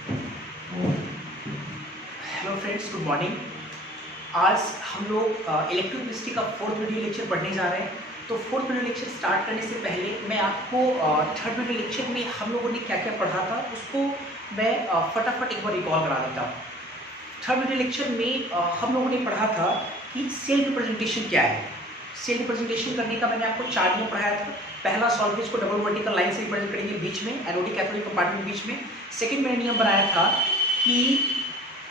Hello friends, good morning. आज हम लोग इलेक्ट्रिक केमिस्ट्री का फोर्थ वीडियो लेक्चर पढ़ने जा रहे हैं। तो फोर्थ वीडियो लेक्चर स्टार्ट करने से पहले मैं आपको थर्ड वीडियो लेक्चर में हम लोगों ने क्या क्या पढ़ा था उसको मैं फटाफट एक बार रिकॉल करा देता हूँ। थर्ड वीडियो लेक्चर में हम लोगों ने पढ़ा था कि सेल रिप्रेजेंटेशन क्या है। सेल रिप्रेजेंटेशन करने का मैंने आपको 4 नियम पढ़ाया था। पहला, सॉल्वेज को डबल वर्टिकल लाइन से रिप्रेजेंट करेंगे बीच में, एनोडिक कैथोडिक कंपार्टमेंट बीच में। सेकेंड मैंने नियम बनाया था कि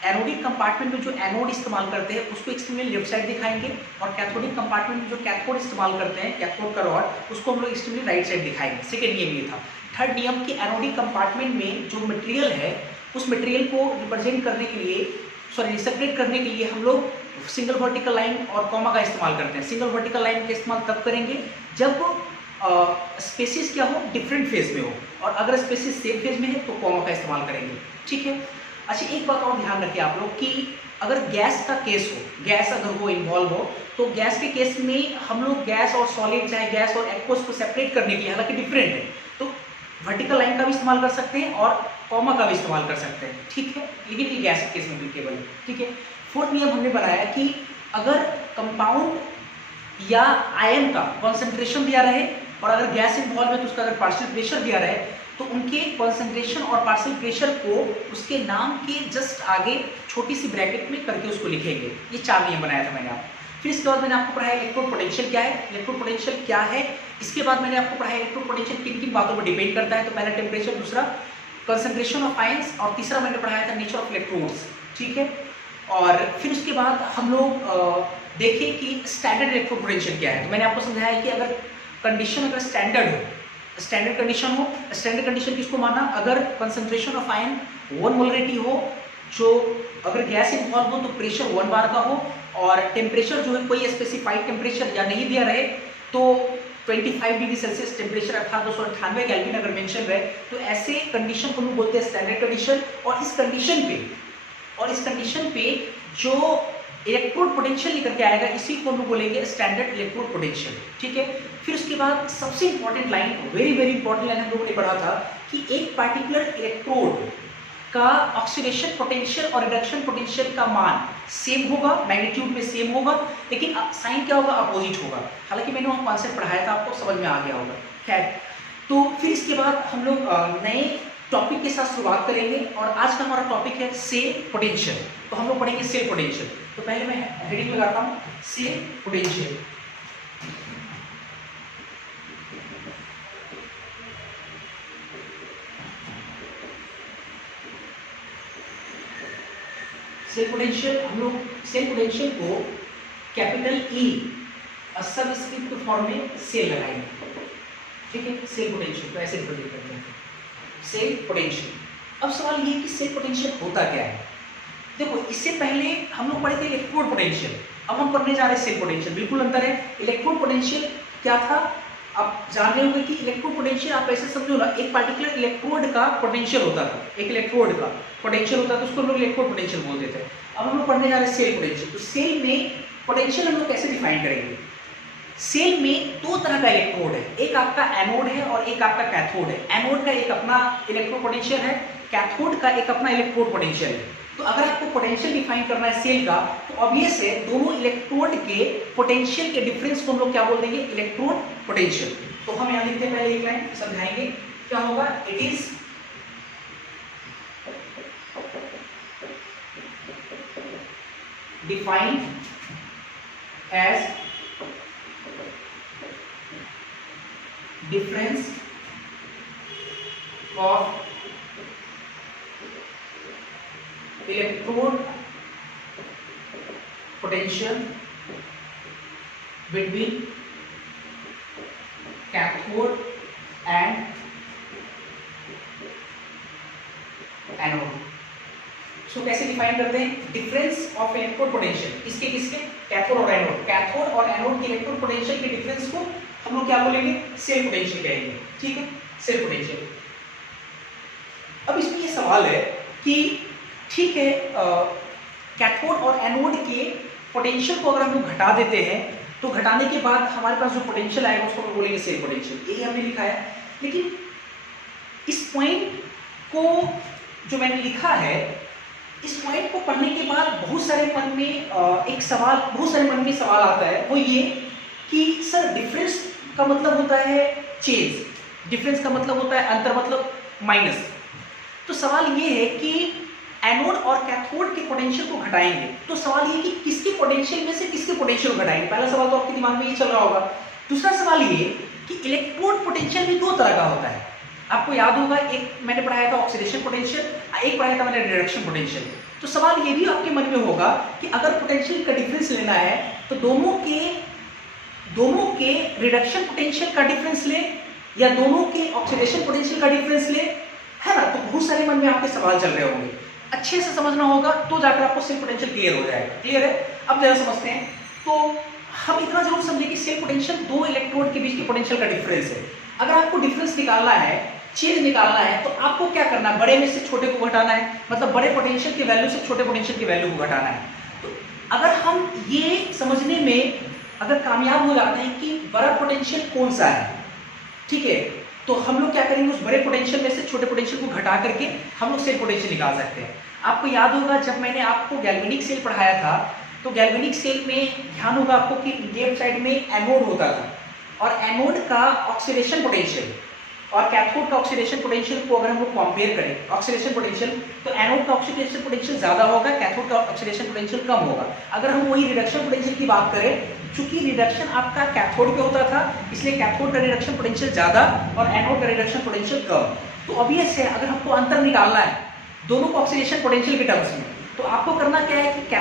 एनोडिक कंपार्टमेंट में जो एनोड इस्तेमाल करते हैं उसको एक्सट्रीमली लेफ्ट साइड दिखाएंगे, और कैथोडिक कंपार्टमेंट में जो कैथोड इस्तेमाल करते हैं, कैथोड का रॉड, उसको हम लोग एक्सट्रीमली राइट साइड दिखाएंगे। सेकेंड नियम ये था। थर्ड नियम कि एनोडिक कंपार्टमेंट में जो मटेरियल है उस मटेरियल को रिप्रेजेंट करने के लिए, सेपरेट करने के लिए हम लोग सिंगल वर्टिकल लाइन और कॉमा का इस्तेमाल करते हैं। सिंगल वर्टिकल लाइन का इस्तेमाल तब करेंगे जब स्पेसिस क्या हो, डिफरेंट फेज में हो, और अगर स्पेसिस सेम फेज में है तो कॉमा का इस्तेमाल करेंगे। ठीक है। अच्छा, एक बात और ध्यान रखें आप लोग कि अगर गैस का केस हो, गैस अगर वो इन्वॉल्व हो, तो गैस के केस में हम लोग गैस और सॉलिड, चाहे गैस और एक्वस को सेपरेट करने के लिए, हालांकि डिफरेंट है, तो वर्टिकल लाइन का भी इस्तेमाल कर सकते हैं और कॉमा का भी इस्तेमाल कर सकते हैं। ठीक है, लेकिन ये गैस के केस में एप्लीकेबल है। ठीक है। फोर्थ नियम हमने बनाया कि अगर कंपाउंड या आयन का कॉन्सेंट्रेशन दिया रहे और अगर गैस इन्वॉल्व है तो उसका अगर पार्शियल प्रेशर दिया रहे, तो उनके कॉन्सेंट्रेशन और पार्शियल प्रेशर को उसके नाम के जस्ट आगे छोटी सी ब्रैकेट में करके उसको लिखेंगे। ये 4 नियम बनाया था मैंने आपको। फिर इसके बाद मैंने आपको पढ़ाया इलेक्ट्रोड पोटेंशियल क्या है। इलेक्ट्रोड पोटेंशियल क्या है, इसके बाद मैंने आपको पढ़ाया इलेक्ट्रोड पोटेंशियल किन किन बातों पर डिपेंड करता है। तो पहला टेम्परेचर, दूसरा कंसंट्रेशन ऑफ आयंस, और तीसरा मैंने पढ़ाया था नेचर ऑफ इलेक्ट्रोड्स। ठीक है। और फिर उसके बाद हम लोग देखें कि स्टैंडर्ड इलेक्ट्रोड पोटेंशियल क्या है। तो मैंने आपको समझाया कि अगर कंडीशन अगर स्टैंडर्ड हो, स्टैंडर्ड कंडीशन हो, स्टैंडर्ड कंडीशन किसको माना, अगर कंसंट्रेशन ऑफ आयन 1 मोलरिटी हो, जो अगर गैस इन्वॉल्व हो तो प्रेशर 1 बार का हो, और टेम्परेचर जो है कोई स्पेसिफाइड टेम्परेचर या नहीं दिया रहे, तो 25 डिग्री सेल्सियस टेम्परेचर अर्थात 298 केल्विन अगर मेंशन रहे, तो ऐसे कंडीशन को हम बोलते हैं स्टैंडर्ड कंडीशन। और इस कंडीशन पे जो इलेक्ट्रोड पोटेंशियल निकल के आएगा इसी को हम बोलेंगे स्टैंडर्ड इलेक्ट्रोड पोटेंशियल। ठीक है। फिर उसके बाद सबसे important line, very very important line हम लोगों ने पढ़ा था कि एक पार्टिकुलर इलेक्ट्रोड का ऑक्सीडेशन पोटेंशियल और रिडक्शन पोटेंशियल का मान सेम होगा, मैग्नीट्यूड में सेम होगा, लेकिन साइन क्या होगा, अपोजिट होगा। हालांकि मैंने वहाँ कॉन्सेप्ट पढ़ाया था, आपको समझ में आ गया होगा। खैर, तो फिर इसके बाद हम लोग नए टॉपिक के साथ शुरुआत करेंगे, और आज का हमारा टॉपिक है सेल पोटेंशियल। तो हम लोग पढ़ेंगे सेल पोटेंशियल। तो पहले मैं हेडिंग लगाता हूँ, सेल पोटेंशियल। सेल पोटेंशियल, हम लोग सेल पोटेंशियल को कैपिटल ई सबस्क्रिप्ट फॉर्म में सेल लगाएंगे। ठीक है। सेल पोटेंशियल तो ऐसे रिप्रेजेंट करते हैं, सेल पोटेंशियल। अब सवाल ये है कि सेल पोटेंशियल होता क्या है। देखो, इससे पहले हम लोग पढ़े थे इलेक्ट्रोड पोटेंशियल, अब हम पढ़ने जा रहे हैं सेल पोटेंशियल। बिल्कुल अंतर है। इलेक्ट्रोड पोटेंशियल क्या था, आप जान रहे होंगे कि इलेक्ट्रोड पोटेंशियल आप ऐसे समझो ना, एक पार्टिकुलर इलेक्ट्रोड का पोटेंशियल होता था, एक इलेक्ट्रोड का पोटेंशियल होता था, उसको हम लोग इलेक्ट्रोड पोटेंशियल बोलते थे। अब हम लोग पढ़ने जा रहे हैं सेल पोटेंशियल। तो सेल में पोटेंशियल हम लोग कैसे डिफाइन करेंगे। सेल में 2 तरह का इलेक्ट्रोड है, एक आपका एनोड है और एक आपका कैथोड है। एनोड का एक अपना इलेक्ट्रोड पोटेंशियल है, कैथोड का एक अपना इलेक्ट्रोड पोटेंशियल है। तो अगर आपको पोटेंशियल डिफाइन करना है सेल का, तो ऑब्वियस है दोनों इलेक्ट्रोड के पोटेंशियल के डिफरेंस को हम लोग क्या बोल देंगे, इलेक्ट्रोड पोटेंशियल। तो हम यहाँ लिखते हैं, पहले एक लाइन समझाएंगे क्या होगा। It is defined as difference of electrode potential between cathode and anode. So कैसे डिफाइन करते हैं, डिफरेंस ऑफ इलेक्ट्रोड पोटेंशियल, किसके किसके, कैथोड और एनोड। कैथोड और एनोड के इलेक्ट्रोड पोटेंशियल के डिफरेंस को हम लोग क्या बोलेंगे, सेल पोटेंशियल कहेंगे। ठीक है, सेल पोटेंशियल। अब इसमें ये सवाल है कि ठीक है, कैथोड और एनोड के पोटेंशियल को अगर हम लोग घटा देते हैं, तो घटाने के बाद हमारे पास जो पोटेंशियल आएगा उसको हम बोलेंगे सेल पोटेंशियल। यही हमने लिखा है। लेकिन इस पॉइंट को जो मैंने लिखा है, इस पॉइंट को पढ़ने के बाद बहुत सारे मन में सवाल आता है, वो ये कि सर डिफरेंस का मतलब होता है चेंज, डिफरेंस का मतलब होता है अंतर, मतलब माइनस। तो सवाल ये है कि एनोड और कैथोड के पोटेंशियल को घटाएंगे, तो सवाल ये कि किसके पोटेंशियल में से किसके पोटेंशियल को घटाएंगे। पहला सवाल तो आपके दिमाग में ये चल रहा होगा। दूसरा सवाल ये कि इलेक्ट्रोड पोटेंशियल भी दो तरह का होता है। आपको याद होगा, एक मैंने पढ़ाया था ऑक्सीडेशन पोटेंशियल, एक पढ़ाया था मैंने रिडक्शन पोटेंशियल। तो सवाल ये भी आपके मन में होगा कि अगर पोटेंशियल का डिफरेंस लेना है तो दोनों के रिडक्शन पोटेंशियल का डिफरेंस ले या दोनों के ऑक्सीडेशन पोटेंशियल का डिफरेंस ले, है ना। तो बहुत सारे मन में आपके सवाल चल रहे होंगे, अच्छे से समझना होगा तो जाकर आपको सेल पोटेंशियल क्लियर हो जाएगा। क्लियर है? अब जरा समझते हैं। तो हम इतना जरूर समझे कि सेल पोटेंशियल दो इलेक्ट्रोड के बीच के पोटेंशियल का डिफरेंस है। अगर आपको डिफरेंस निकालना है, चेंज निकालना है, तो आपको क्या करना है, बड़े में से छोटे को घटाना है, मतलब बड़े पोटेंशियल की वैल्यू से छोटे पोटेंशियल की वैल्यू को घटाना है। तो अगर हम ये समझने में अगर कामयाब हो जाते हैं कि बड़ा पोटेंशियल कौन सा है, ठीक है, तो हम लोग क्या करेंगे, उस बड़े पोटेंशियल में से छोटे पोटेंशियल को घटा करके हम लोग सेल पोटेंशियल निकाल सकते हैं। आपको याद होगा जब मैंने आपको गैल्वेनिक सेल पढ़ाया था, तो गैल्वेनिक सेल में ध्यान होगा आपको कि लेफ्ट साइड में एनोड होता था, और एनोड का ऑक्सीडेशन पोटेंशियल और कैथोड का ऑक्सीडेशन पोटेंशियल को अगर हम लोग कंपेयर करें ऑक्सीडेशन पोटेंशियल, तो एनोड का ऑक्सीडेशन पोटेंशियल ज्यादा होगा, कैथोड का ऑक्सीडेशन पोटेंशियल कम होगा। अगर हम वही रिडक्शन पोटेंशियल की बात करें, चूंकि रिडक्शन आपका कैथोड पे होता था, इसलिए कैथोड का रिडक्शन पोटेंशियल ज्यादा और एनोड का रिडक्शन पोटेंशियल कम। तो ऑब्वियस है अगर हमको अंतर निकालना है दोनों को ऑक्सीडेशन पोटेंशियल के टर्म्स में, तो आपको करना क्या है कि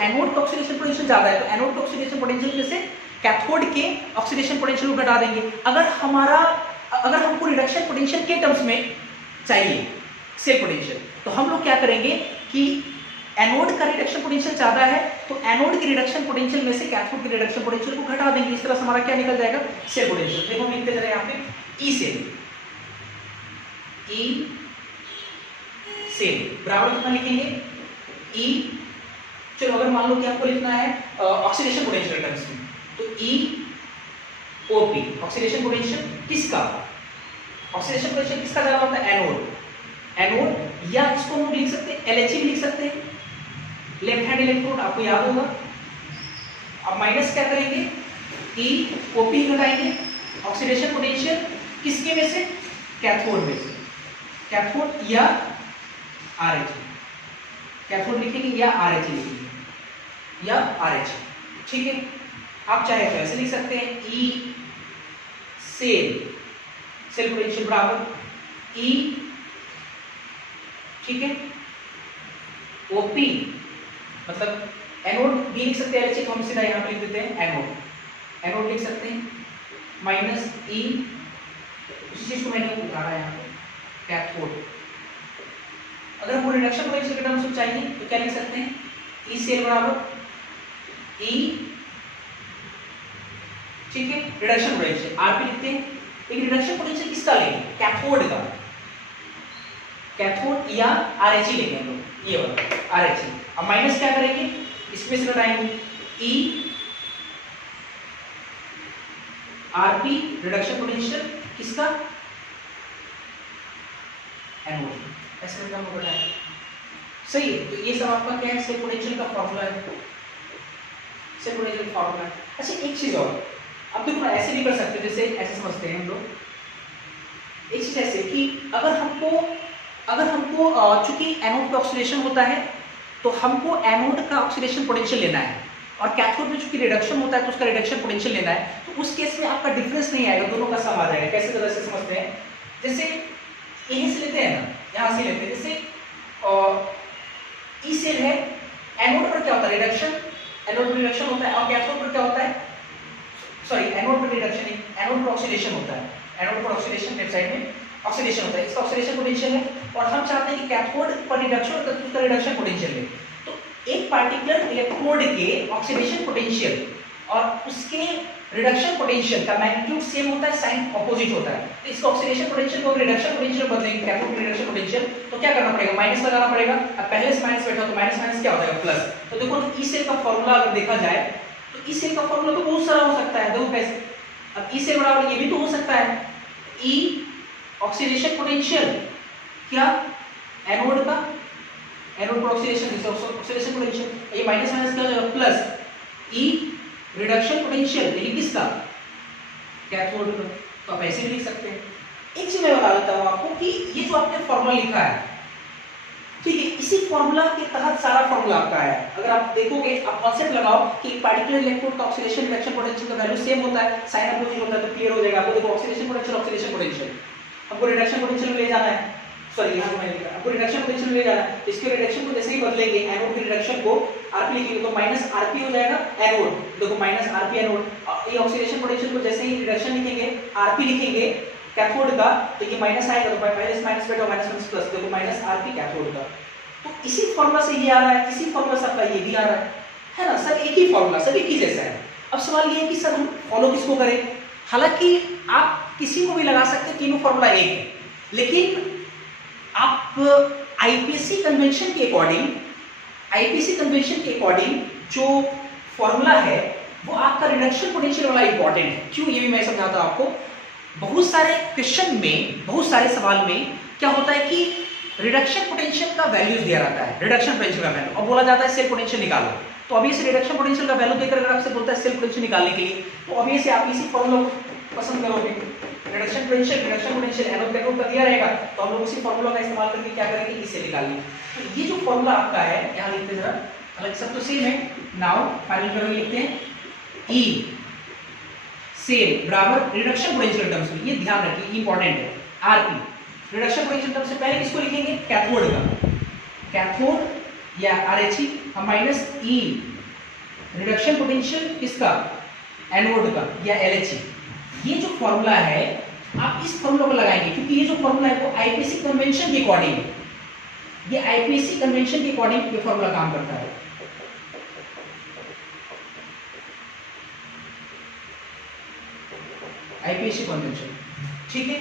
एनोड का ऑक्सीडेशन पोटेंशियल ज्यादा है, तो एनोड का ऑक्सीडेशन पोटेंशियल में से कैथोड के ऑक्सीडेशन पोटेंशियल को घटा देंगे। अगर हमको रिडक्शन पोटेंशियल के टर्म्स में चाहिए सेल पोटेंशियल, तो हम लोग क्या करेंगे कि एनोड का रिडक्शन पोटेंशियल ज्यादा है, तो एनोड के रिडक्शन पोटेंशियल में से कैथोड के रिडक्शन पोटेंशियल को घटा देंगे। इस तरह से हमारा क्या निकल जाएगा, सेल पोटेंशियल। देखो हम लिखते जा रहे हैं यहाँ पे ई सेल, ई सेल बराबर कितना लिखेंगे, ई, चलो अगर मान लो कि आपको लिखना है ऑक्सीडेशन पोटेंशियल टर्म्स में, तो ई ओपी ऑक्सीडेशन पोटेंशियल किसका, ऑक्सीडेशन पोटेंशियल किसका ज्यादा होता है, एनोड, या इसको हम लिख सकते हैं एलएचई भी लिख सकते हैं, लेफ्ट हैंड इलेक्ट्रोड, आपको याद होगा। अब माइनस क्या करेंगे, ई ओपी घटाएंगे, ऑक्सीडेशन पोटेंशियल किसके में से, कैथोड में से, कैथोड या आरएच, कैथोड लिखेंगे या आरएच लिखेंगे, या आरएच, ठीक है। आप चाहे तो ऐसे लिख सकते हैं, ई सेल पोटेंशियल बराबर ई, ठीक है, ओपी मतलब एनोड भी लिख सकते हैं, एलएचई तो हम सीधा यहाँ पे लिख देते हैं एनोड लिख सकते हैं, माइनस ई, उसी चीज को मैंने उतारा यहाँ पे, कैथोड। अगर हमको रिडक्शन पोटेंशियल के टर्म्स में चाहिए तो क्या लिख सकते हैं, ई सेल बराबर ई, ठीक है, रिडक्शन पोटेंशियल आरपी लिखते हैं। लेकिन रिडक्शन पोटेंशियल किसका लेंगे, कैथोड का, कैथोड या आरएचई लेंगे हम लोग, ये वाला आरएचई। अब माइनस क्या करेंगे, इसमें से घटाएंगे, ई आरपी रिडक्शन पोटेंशियल किसका, एनोड, ऐसे करके हम लोग घटाएंगे, सही है। तो ये सब आपका क्या है, सेल पोटेंशियल का फॉर्मूला है, सेल पोटेंशियल का फॉर्मूला। अच्छा एक चीज और, अब देखो ऐसे भी कर सकते हैं, जैसे ऐसे समझते हैं हम लोग, एक चीज ऐसे कि अगर हमको चूंकि एनोड का ऑक्सीडेशन होता है, तो हमको एनोड का ऑक्सीडेशन पोटेंशियल लेना है, और कैथोड में चूंकि रिडक्शन होता है तो उसका रिडक्शन पोटेंशियल लेना है, तो उस केस में आपका डिफरेंस नहीं आएगा, दोनों का सम आ जाएगा। कैसे तरह से समझते हैं, जैसे यहीं से लेते हैं ना, यहाँ से लेते हैं, जैसे ई सेल है, एनोड पर क्या होता है, रिडक्शन, एनोड पर रिडक्शन होता है, और कैथोड पर क्या होता है, सॉरी एनोड पर रिडक्शन नहीं, एनोड पर ऑक्सीडेशन होता है, एनोड पर ऑक्सीडेशन लेफ्ट साइड में ऑक्सीडेशन होता है, इसका ऑक्सीडेशन पोटेंशियल है, और हम चाहते हैं कि कैथोड पर रिडक्शन और कैथोड का रिडक्शन पोटेंशियल है। तो एक पार्टिकुलर इलेक्ट्रोड के ऑक्सीडेशन पोटेंशियल और उसके रिडक्शन पोटेंशियल का मैग्नीट्यूड सेम होता है, साइन ऑपोजिट होता है। तो इसका ऑक्सीडेशन पोटेंशियल को रिडक्शन पोटेंशियल बदलेंगे, कैथोड का रिडक्शन पोटेंशियल, तो क्या करना पड़ेगा, माइनस लगाना पड़ेगा। अब पहले से माइनस बैठा तो माइनस माइनस क्या हो जाएगा, प्लस। तो देखो तो ई सेल का फॉर्मूला अगर देखा जाए तो ई सेल का फॉर्मूला तो बहुत सारा हो सकता है, देखो कैसे। अब ई सेल बराबर ये भी तो हो सकता है, ई ऑक्सीडेशन पोटेंशियल क्या एनोड का, एनोड पर ऑक्सीडेशन ऑक्सीडेशन पोटेंशियल, ये माइनस माइनस क्या हो जाएगा प्लस ई रिडक्शन पोटेंशियल, लेकिन किसका कैथोड का। तो आप ऐसे भी लिख सकते हैं। एक चीज मैं बता देता हूं आपको कि ये जो आपने फॉर्मूला लिखा है, ठीक है, इसी फॉर्मूला के तहत सारा फॉर्मूला आपका है। अगर आप देखोगे, आप कॉन्सेप्ट लगाओ कि एक पार्टिकुलर इलेक्ट्रोड का ऑक्सीडेशन रिडक्शन पोटेंशियल का वैल्यू सेम होता है, साइन अपोजिट होता है, तो क्लियर हो जाएगा आपको। देखो ऑक्सीडेशन पोटेंशियल हमको रिडक्शन पोटेंशियल में ले जाना है, सॉरी यहां मैंने लिखा आपको रिडक्शन पोटेंशियल में ले जाना है। इसके रिडक्शन को जैसे ही बदलेंगे, एनोड की रिडक्शन को आरपी लिखेंगे तो माइनस आरपी हो जाएगा एनोड, देखो माइनस आरपी एनोड। ये ऑक्सीडेशन पोटेंशियल को जैसे ही रिडक्शन लिखेंगे, आरपी लिखेंगे कैथोड का, तो ये माइनस आएगा, तो माइनस माइनस बेटा माइनस माइनस प्लस, देखो माइनस आरपी कैथोड का। तो इसी फॉर्मूला से ये आ रहा है, इसी फॉर्मूला से आपका ये भी आ रहा है ना सर, एक ही फॉर्मूला, सब एक ही जैसा है। अब सवाल ये है कि सर हम फॉलो किसको करें। हालांकि आप किसी को भी लगा सकते हैं, तीनों फॉर्मूला एक है, लेकिन आप आईपीसी कन्वेंशन के अकॉर्डिंग जो फॉर्मूला है वो आपका रिडक्शन पोटेंशियल वाला इंपॉर्टेंट है। क्यों, ये भी मैं समझाता हूं आपको। बहुत सारे क्वेश्चन में, बहुत सारे सवाल में क्या होता है कि रिडक्शन पोटेंशियल का वैल्यूज दिया रहता है, रिडक्शन पोटेंशियल का वैल्यू, और बोला जाता है सेल पोटेंशियल निकालो। तो अभी से रिडक्शन पोटेंशियल का वैल्यू देकर अगर आपसे बोलता है सेल पोटेंशियल निकालने के लिए, तो अभी से आप इसी फॉर्मूला को पसंद करोगे। रिडक्शन पोटेंशियल एनोड कैथोड का दिया रहेगा, तो हम लोग उसी फॉर्मूला का इस्तेमाल करके क्या करेंगे, इसे निकालेंगे। तो ये जो फॉर्मूला आपका है, यहां लिखते हैं जरा, अलग सब तो सेम है। नाउ फाइनल करके लिखते हैं ई सेल बराबर रिडक्शन पोटेंशियल टर्म्स में, ये ध्यान रखिए इंपॉर्टेंट है। आरपी रिडक्शन पोटेंशियल टर्म्स से पहले किसको लिखेंगे, कैथोड का, कैथोड या आरएचई, माइनस ई रिडक्शन पोटेंशियल किसका, एनोड का या एलएचई। ये जो फॉर्मूला है आप इस फॉर्मूला को लगाएंगे, क्योंकि ये जो फॉर्मूला है वो आईपीसी कन्वेंशन के अकॉर्डिंग है, ये आईपीसी कन्वेंशन के अकॉर्डिंग ये फॉर्मूला काम करता है। आईपीसी कन्वेंशन, ठीक है,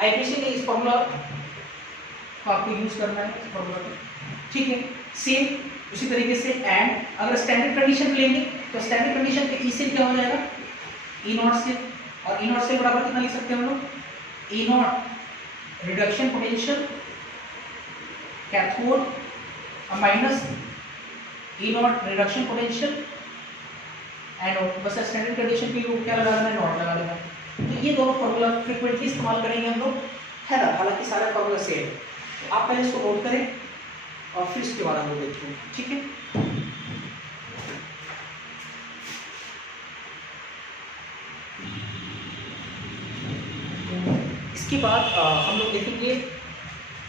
आईपीसी के इस फॉर्मूला को आपको यूज करना है, इस फॉर्मूला को, ठीक है। सेम उसी तरीके से एंड अगर स्टैंडर्ड कंडीशन लेंगे तो स्टैंडर्ड कंडीशन पे ई से क्या हो जाएगा, ई नॉट से, और ई नॉट से बराबर कितना लिख सकते हैं हम लोग, E naught reduction potential cathode minus E naught reduction potential anode. बस स्टैंडर्ड कंडीशन के लिए क्या लगा देना है, नॉट लगा देना। तो ये दोनों फॉर्मूला फ्रीक्वेंटली इस्तेमाल करेंगे हम लोग, है ना। हालांकि सारे फॉर्मूला सेम है, तो आप पहले इसको नोट करें और फिर इसके बाद हम लोग देखते हैं, ठीक है। इसके बाद हम लोग देखेंगे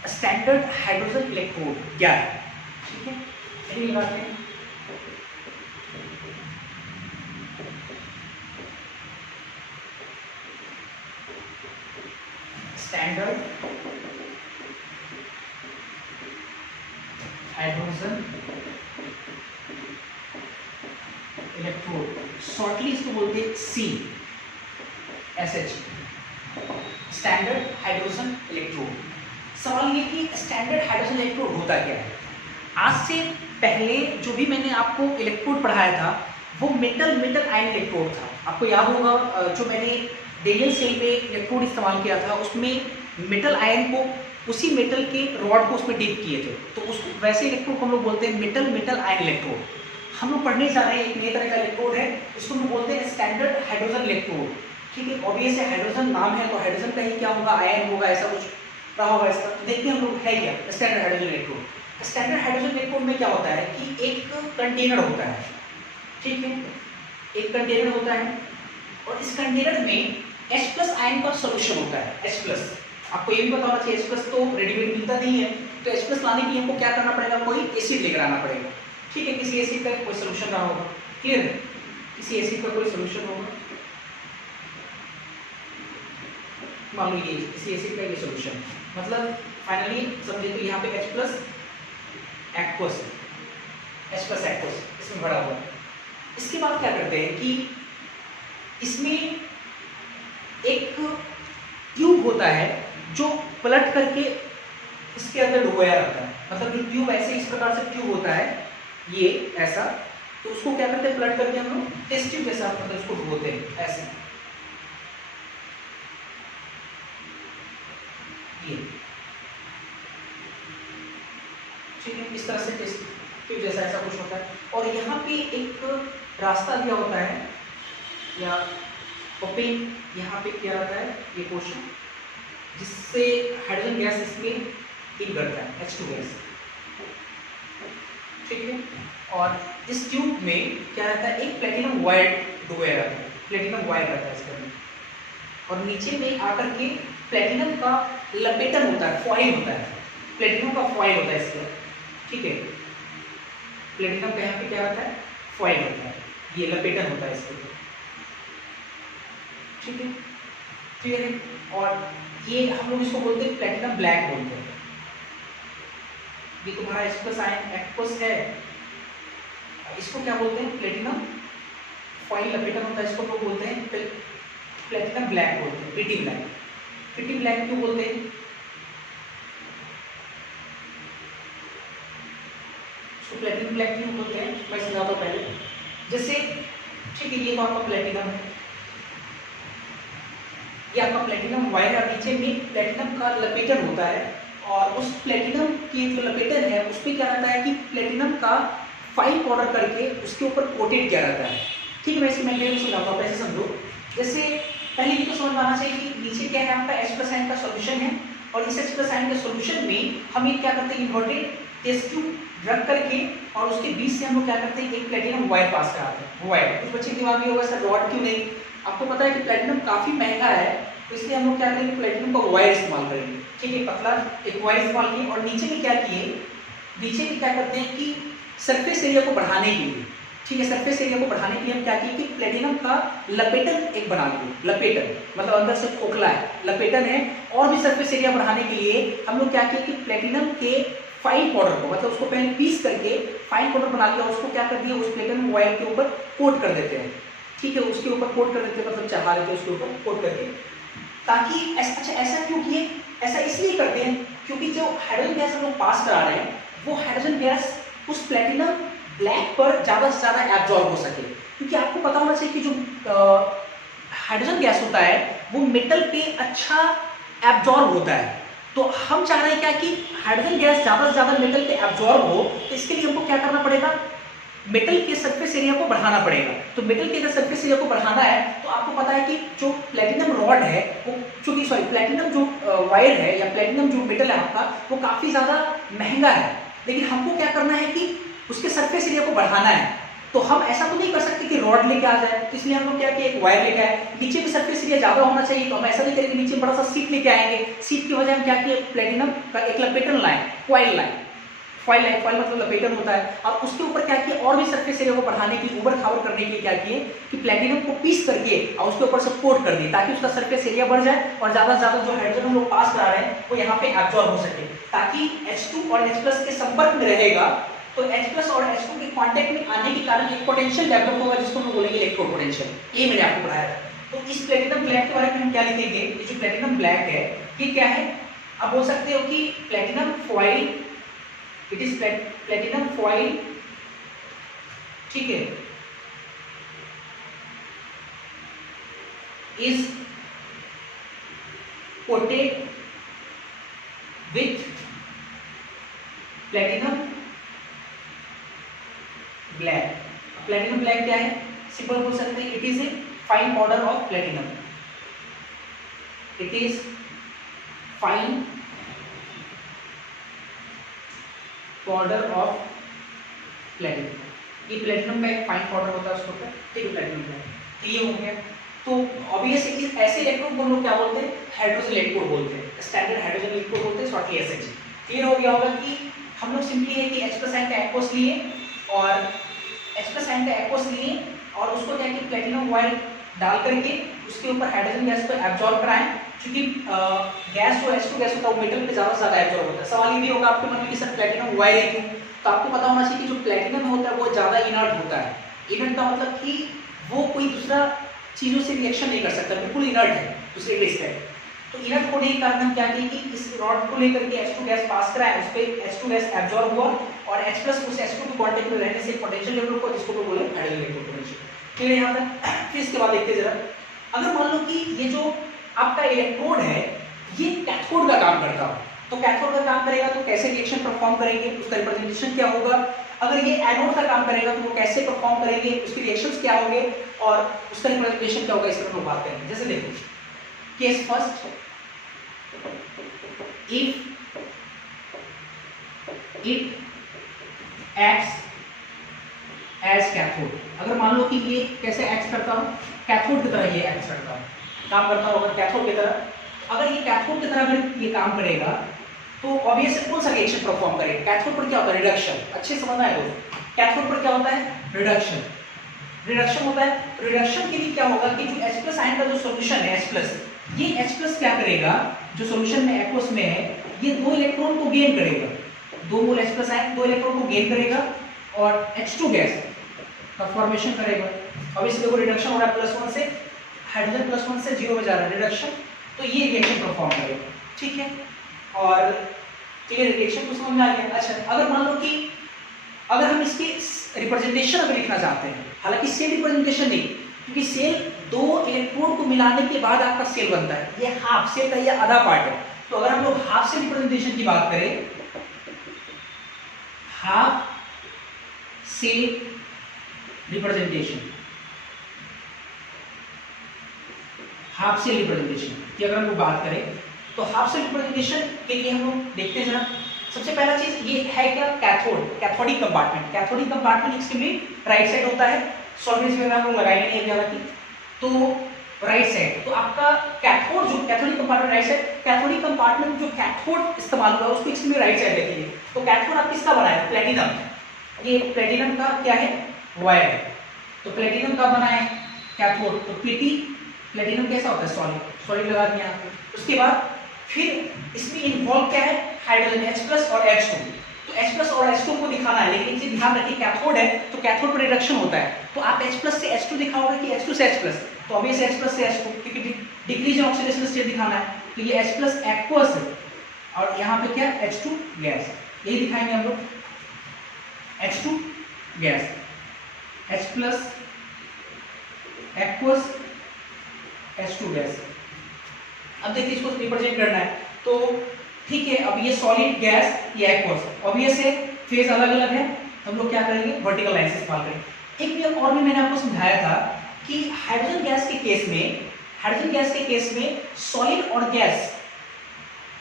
स्टैंडर्ड हाइड्रोजन इलेक्ट्रोड क्या है, ठीक है। हेडिंग लगाते हैं, स्टैंडर्ड हाइड्रोजन इलेक्ट्रोड, शॉर्टली इसको बोलते हैं CSH, स्टैंडर्ड हाइड्रोजन इलेक्ट्रोड। सवाल ये कि स्टैंडर्ड हाइड्रोजन इलेक्ट्रोड होता क्या है। आज से पहले जो भी मैंने आपको इलेक्ट्रोड पढ़ाया था वो मेटल आयन इलेक्ट्रोड था। आपको याद होगा जो मैंने डेलियन सेल में इलेक्ट्रोड इस्तेमाल किया था, उसमें मेटल आयन को, उसी मेटल के रॉड को उसमें डिप किए थे, तो उसको वैसे इलेक्ट्रोड को हम लोग बोलते हैं मेटल आयन इलेक्ट्रोड। हम लोग पढ़ने जा रहे हैं एक नए तरह का इलेक्ट्रोड है, उसको हम बोलते हैं स्टैंडर्ड हाइड्रोजन इलेक्ट्रोड, ठीक है। ऑब्वियस है, हाइड्रोजन नाम है तो हाइड्रोजन का ही क्या होगा, आयन होगा, ऐसा कुछ रहा होगा इसका। देखते हैं हम लोग है क्या standard hydrogen electrode. Standard hydrogen electrode में क्या होता है कि एक कंटेनर होता है, ठीक है, एक कंटेनर होता है, और इस कंटेनर में H+ आयन का सॉल्यूशन होता है। H+, आपको ये भी पता होना चाहिए, H+ तो रेडीमेड मिलता नहीं है, तो H+ लाने के लिए हमको क्या करना पड़ेगा, कोई एसिड लेकर आना पड़ेगा, ठीक है। किसी एसिड का कोई सॉल्यूशन रहा होगा, क्लियर है, किसी एसिड का कोई सॉल्यूशन होगा, मान लो ये किसी एसिड का ये सॉल्यूशन, मतलब फाइनली समझे तो यहाँ पे H+ एक्वस, H+ एक्वस इसमें भरा हुआ है। इसके बाद क्या करते हैं कि इसमें एक ट्यूब होता है जो पलट करके इसके अंदर डुबोया रहता है, मतलब जो ट्यूब ऐसे इस प्रकार से ट्यूब होता है ये ऐसा, तो उसको क्या करते हैं, पलट करके हम लोग टेस्ट ट्यूब के साथ मतलब उसको डुबोते हैं ऐसे, ये ठीक है, इस तरह से टेस्ट ट्यूब जैसा ऐसा कुछ होता है। और यहाँ पे एक रास्ता दिया होता है या ओपन, यहाँ पे क्या रहता है ये पोर्शन, जिससे हाइड्रोजन गैस इसमें इन करता है H2 गैस, ठीक है। और इस ट्यूब में क्या रहता है, एक प्लेटिनम वायर डुबोया रहता है, प्लेटिनम वायर रहता है इसके अंदर, और नीचे में आकर के प्लेटिनम का लपेटन होता है, फॉइल होता है, प्लेटिनम का फॉइल होता है इसके, ठीक है। प्लेटिनम का यहाँ पे क्या रहता है, फॉइल होता है, ये लपेटन होता है इसके ऊपर, ठीक है, क्लियर है। और ये हम लोग इसको बोलते हैं प्लेटिनम ब्लैक बोलते हैं। ये तुम्हारा H+ आयन एक्वस है, इसको क्या बोलते हैं, प्लेटिनम फॉइल लपेटन होता है, इसको लोग बोलते हैं प्लेटिनम ब्लैक बोलते हैं, पिटी ब्लैक। पिटी ब्लैक क्यों बोलते हैं, इसको प्लेटिनम ब्लैक क्यों बोलते हैं, मैं समझाता हूँ पहले। जैसे ठीक है, ये तो आपका प्लेटिनम है, ये आपका प्लेटिनम वायर है, नीचे में प्लेटिनम का लपेटन होता है, और उस प्लेटिनम की जो लपेटन है उस पर क्या रहता है कि प्लेटिनम का फाइन पाउडर करके उसके ऊपर कोटेड किया रहता है, ठीक है। मैं इसकी मैकेनिज्म समझाता हूँ, ऐसे समझो। जैसे पहले ये तो समझ में आना चाहिए कि नीचे क्या है आपका H+ आयन का सॉल्यूशन है, और इस H+ आयन के सॉल्यूशन में हम ये क्या करते हैं, इन्वर्टेड टेस्ट ट्यूब रख करके और उसके बीच से हम लोग क्या करते हैं, एक प्लेटिनम वायर पास कराते हैं। वो वायर कुछ बच्चे दिमाग में होगा सर रॉड क्यों नहीं, आपको पता है कि प्लेटिनम काफी महंगा है, तो इसलिए हम लोग क्या करेंगे, प्लेटिनम का वायर इस्तेमाल करेंगे, ठीक है, पतला एक वायर इस्तेमाल किए। और नीचे में क्या किए, नीचे में क्या करते हैं कि सरफेस एरिया को बढ़ाने के लिए, ठीक है, सरफेस एरिया को बढ़ाने के लिए हम क्या किए कि प्लेटिनम का लपेटन एक बना लिए, लपेटन मतलब अंदर से खोखला है, लपेटन है। और भी सरफेस एरिया बढ़ाने के लिए हम लोग क्या किए कि प्लेटिनम के फाइन पाउडर को, मतलब उसको पहले पीस करके फाइन पाउडर बना लिया, उसको क्या कर दिया, उस प्लेटिनम वायर के ऊपर कोट कर देते हैं, ठीक है, उसके ऊपर कोट कर देते हैं, मतलब चढ़ा देते हैं उसके ऊपर कोट करके, ताकि अच्छा ऐसा क्यों किए, ऐसा इसलिए करते हैं क्योंकि जो हाइड्रोजन गैस हम लोग पास करा रहे हैं वो हाइड्रोजन गैस उस प्लेटिनम ब्लैक पर ज़्यादा से ज़्यादा एब्जॉर्ब हो सके। क्योंकि आपको पता होना चाहिए कि जो हाइड्रोजन गैस होता है वो मेटल पे अच्छा एब्जॉर्ब होता है, तो हम चाह रहे हैं क्या कि हाइड्रोजन गैस ज़्यादा से ज़्यादा मेटल पे एब्जॉर्ब हो, तो इसके लिए हमको क्या करना पड़ेगा, मेटल के सरफेस एरिया को बढ़ाना पड़ेगा। तो मेटल के अगर सरफेस एरिया को बढ़ाना है तो आपको पता है कि जो प्लेटिनम रॉड है वो चूंकि प्लेटिनम जो वायर है या प्लेटिनम जो मेटल है आपका वो काफ़ी ज़्यादा महंगा है, लेकिन हमको क्या करना है कि उसके सरफेस एरिया को बढ़ाना है। तो हम ऐसा तो नहीं कर सकते कि रॉड लेके आ जाए, तो इसलिए हम लोग क्या किया, एक वायर लेके आए, नीचे भी सरफेस एरिया ज़्यादा होना चाहिए, तो हम ऐसा नहीं करेंगे, नीचे बड़ा सा सीट लेके आएंगे, सीट की वजह हम क्या किए, प्लेटिनम का एक लपेटन लाइन, कॉइल लाइन, फॉइल मतलब लपेटन होता है, और उसके ऊपर क्या किया, और भी सरफेस एरिया को बढ़ाने के लिए, उबड़ खाबड़ करने के लिए क्या किए कि प्लेटिनम को पीस करके और उसके ऊपर से कोट कर दिए, ताकि उसका सरफेस एरिया बढ़ जाए और ज़्यादा से ज़्यादा जो हाइड्रोजन हम लोग पास करा रहे हैं वो यहाँ पे एब्जॉर्ब हो सके, ताकि H2 और H+ के संपर्क में रहेगा, तो H+ और H2 के कांटेक्ट में आने के कारण एक पोटेंशियल डेवलप होगा, जिसको हम बोलेंगे इलेक्ट्रोड पोटेंशियल। ये मैंने आपको पढ़ाया था। तो इस प्लेटिनम ब्लैक के बारे में हम क्या लिखेंगे, ये जो प्लेटिनम ब्लैक है ये क्या है, आप बोल सकते हो कि platinum foil, it is platinum foil, ठीक है, is coated with platinum black. Platinum black क्या है, सिंपल बोल सकते हैं, it is a fine powder of platinum, it is fine powder of platinum. ये प्लेटिनम का एक फाइन पाउडर होता है उसके ऊपर, ठीक है, प्लेटिनम ब्लैक। ये हो गया। तो ऑब्वियसली ऐसे इलेक्ट्रोड को लोग क्या बोलते हैं, हाइड्रोजन इलेक्ट्रोड बोलते हैं, स्टैंडर्ड हाइड्रोजन इलेक्ट्रोड बोलते हैं, शॉर्टली एसएच। क्लियर हो गया होगा कि हम लोग सिंपली है कि H+ आयन का एक्वस लिए और H+ आयन का एक्वस लिए और उसको क्या कि प्लेटिनम वायर डाल करके उसके ऊपर हाइड्रोजन गैस को एब्जॉर्ब कराएं, क्योंकि गैस जो H2 गैस होता है वो मेटल पे ज़्यादा से ज़्यादा एब्जॉर्ब होता है। सवाल ये भी होगा आपके मन में कि सर प्लेटिनम वायर है क्यों, तो आपको पता होना चाहिए कि जो प्लेटिनम होता है वो ज़्यादा इनर्ट होता है। इनर्ट का मतलब कि वो कोई दूसरा चीज़ों से रिएक्शन नहीं कर सकता, बिल्कुल इनर्ट है दूसरे केस है। तो इनर्ट होने के कारण हम क्या किए कि इस रॉड को लेकर के H2 गैस पास कराया, उस पर H2 गैस एब्जॉर्ब हुआ और H+ उस H2 के कांटेक्ट में रहने से पोटेंशियल डेवलप हुआ, जिसको बोले हाइड्रोजन इलेक्ट्रोड पोटेंशियल। क्लियर है यहाँ तक। फिर इसके बाद देखते जरा, अगर मान लो कि ये जो आपका इलेक्ट्रोड है ये कैथोड का काम करता हो, तो कैथोड का काम करेगा तो कैसे रिएक्शन परफॉर्म करेंगे, उसका रिप्रेजेंटेशन क्या होगा। अगर ये एनोड का काम करेगा तो वो कैसे परफॉर्म करेंगे, उसकी रिएक्शंस क्या होंगे और उसका रिप्रेजेंटेशन क्या होगा, इस पर हम लोग बात करेंगे। जैसे देखो case first, if it acts as cathode, अगर मान लो कि ये कैसे एक्ट करता हो, कैथोड की तरह ये एक्ट करता हो, काम करता होगा कैथोड की तरह। अगर ये कैथोड की तरह अगर ये काम करेगा तो ऑब्वियसली कौन सा रिएक्शन परफॉर्म करेगा, कैथोड पर क्या होता है, रिडक्शन। अच्छे से समझना है दोस्तों, कैथोड पर क्या होता है, रिडक्शन। रिडक्शन होता है, रिडक्शन के लिए क्या होगा कि जो H+ आयन का जो सॉल्यूशन है H+, ये H+ क्या करेगा, जो सॉल्यूशन में एक्वस में है, ये 2 इलेक्ट्रॉन को गेन करेगा, 2 मोल H+ आयन 2 इलेक्ट्रॉन को गेन करेगा और H2 गैस का फॉर्मेशन करेगा। अब इसलिए देखो रिडक्शन हो रहा है, +1 से हाइड्रोजन +1 से 0 में जा रहा है रिडक्शन, तो ये रिएक्शन परफॉर्म करेगा। ठीक है, और क्लियर, रिएक्शन को समझ में आ गया। अच्छा, अगर मान लो कि अगर हम इसके रिप्रेजेंटेशन अगर लिखना चाहते हैं, हालांकि सेल रिप्रेजेंटेशन नहीं, क्योंकि सेल 2 इलेक्ट्रॉन को मिलाने के बाद आपका सेल बनता है, ये हाफ सेल का ये आधा पार्ट है। तो अगर हम लोग हाफ सेल रिप्रेजेंटेशन की बात करें, half cell representation, half cell representation की अगर हम लोग बात करें तो हाफ सेल रिप्रेजेंटेशन के लिए हम लोग देखते हैं जरा। सबसे पहला चीज ये है क्या, cathode, cathodic compartment. Cathodic compartment extremely right side होता है, सॉल्वेंट्स में हम लोग लगाएंगे नहीं अभी हालांकि, तो राइट साइड। तो आपका कैथोड जो cathodic compartment right side, cathodic compartment जो कैथोड इस्तेमाल हुआ है उसको एक्सट्रीमली राइट साइड देखेंगे। तो कैथोड आप किसका बना है, प्लेटिनम, ये प्लेटिनम का क्या है, वायर है। तो प्लेटिनम का बना है कैथोड, तो Pt, प्लेटिनम कैसा होता है, सॉलिड, सॉलिड लगा दिया यहाँ पे। उसके बाद फिर इसमें इन्वॉल्व क्या है, हाइड्रोजन H+ और H2। तो H+ और H2 को दिखाना है, लेकिन इसे ध्यान रखिए कैथोड है तो कैथोड पर रिडक्शन होता है, तो आप H+ से H2 दिखाओगे कि H2 से H+, तो ऑब्वियसली H+ से H2, क्योंकि डिक्रीज इन ऑक्सीडेशन स्टेट दिखाना है। तो ये H+ एक्वस और यहाँ पे क्या, H2 गैस, यही दिखाएंगे हम लोग, H2 gas, H+ aqueous H2 gas. अब देखिए इसको रिप्रेजेंट करना है, तो ठीक है, अब ये सॉलिड गैस, ये एक्वस, ऑब्वियस है फेज अलग अलग है, हम लोग क्या करेंगे, वर्टिकल लाइन से इस्तेमाल करेंगे। एक नियम और भी मैंने आपको समझाया था कि हाइड्रोजन गैस के केस में, हाइड्रोजन गैस के केस में सॉलिड और गैस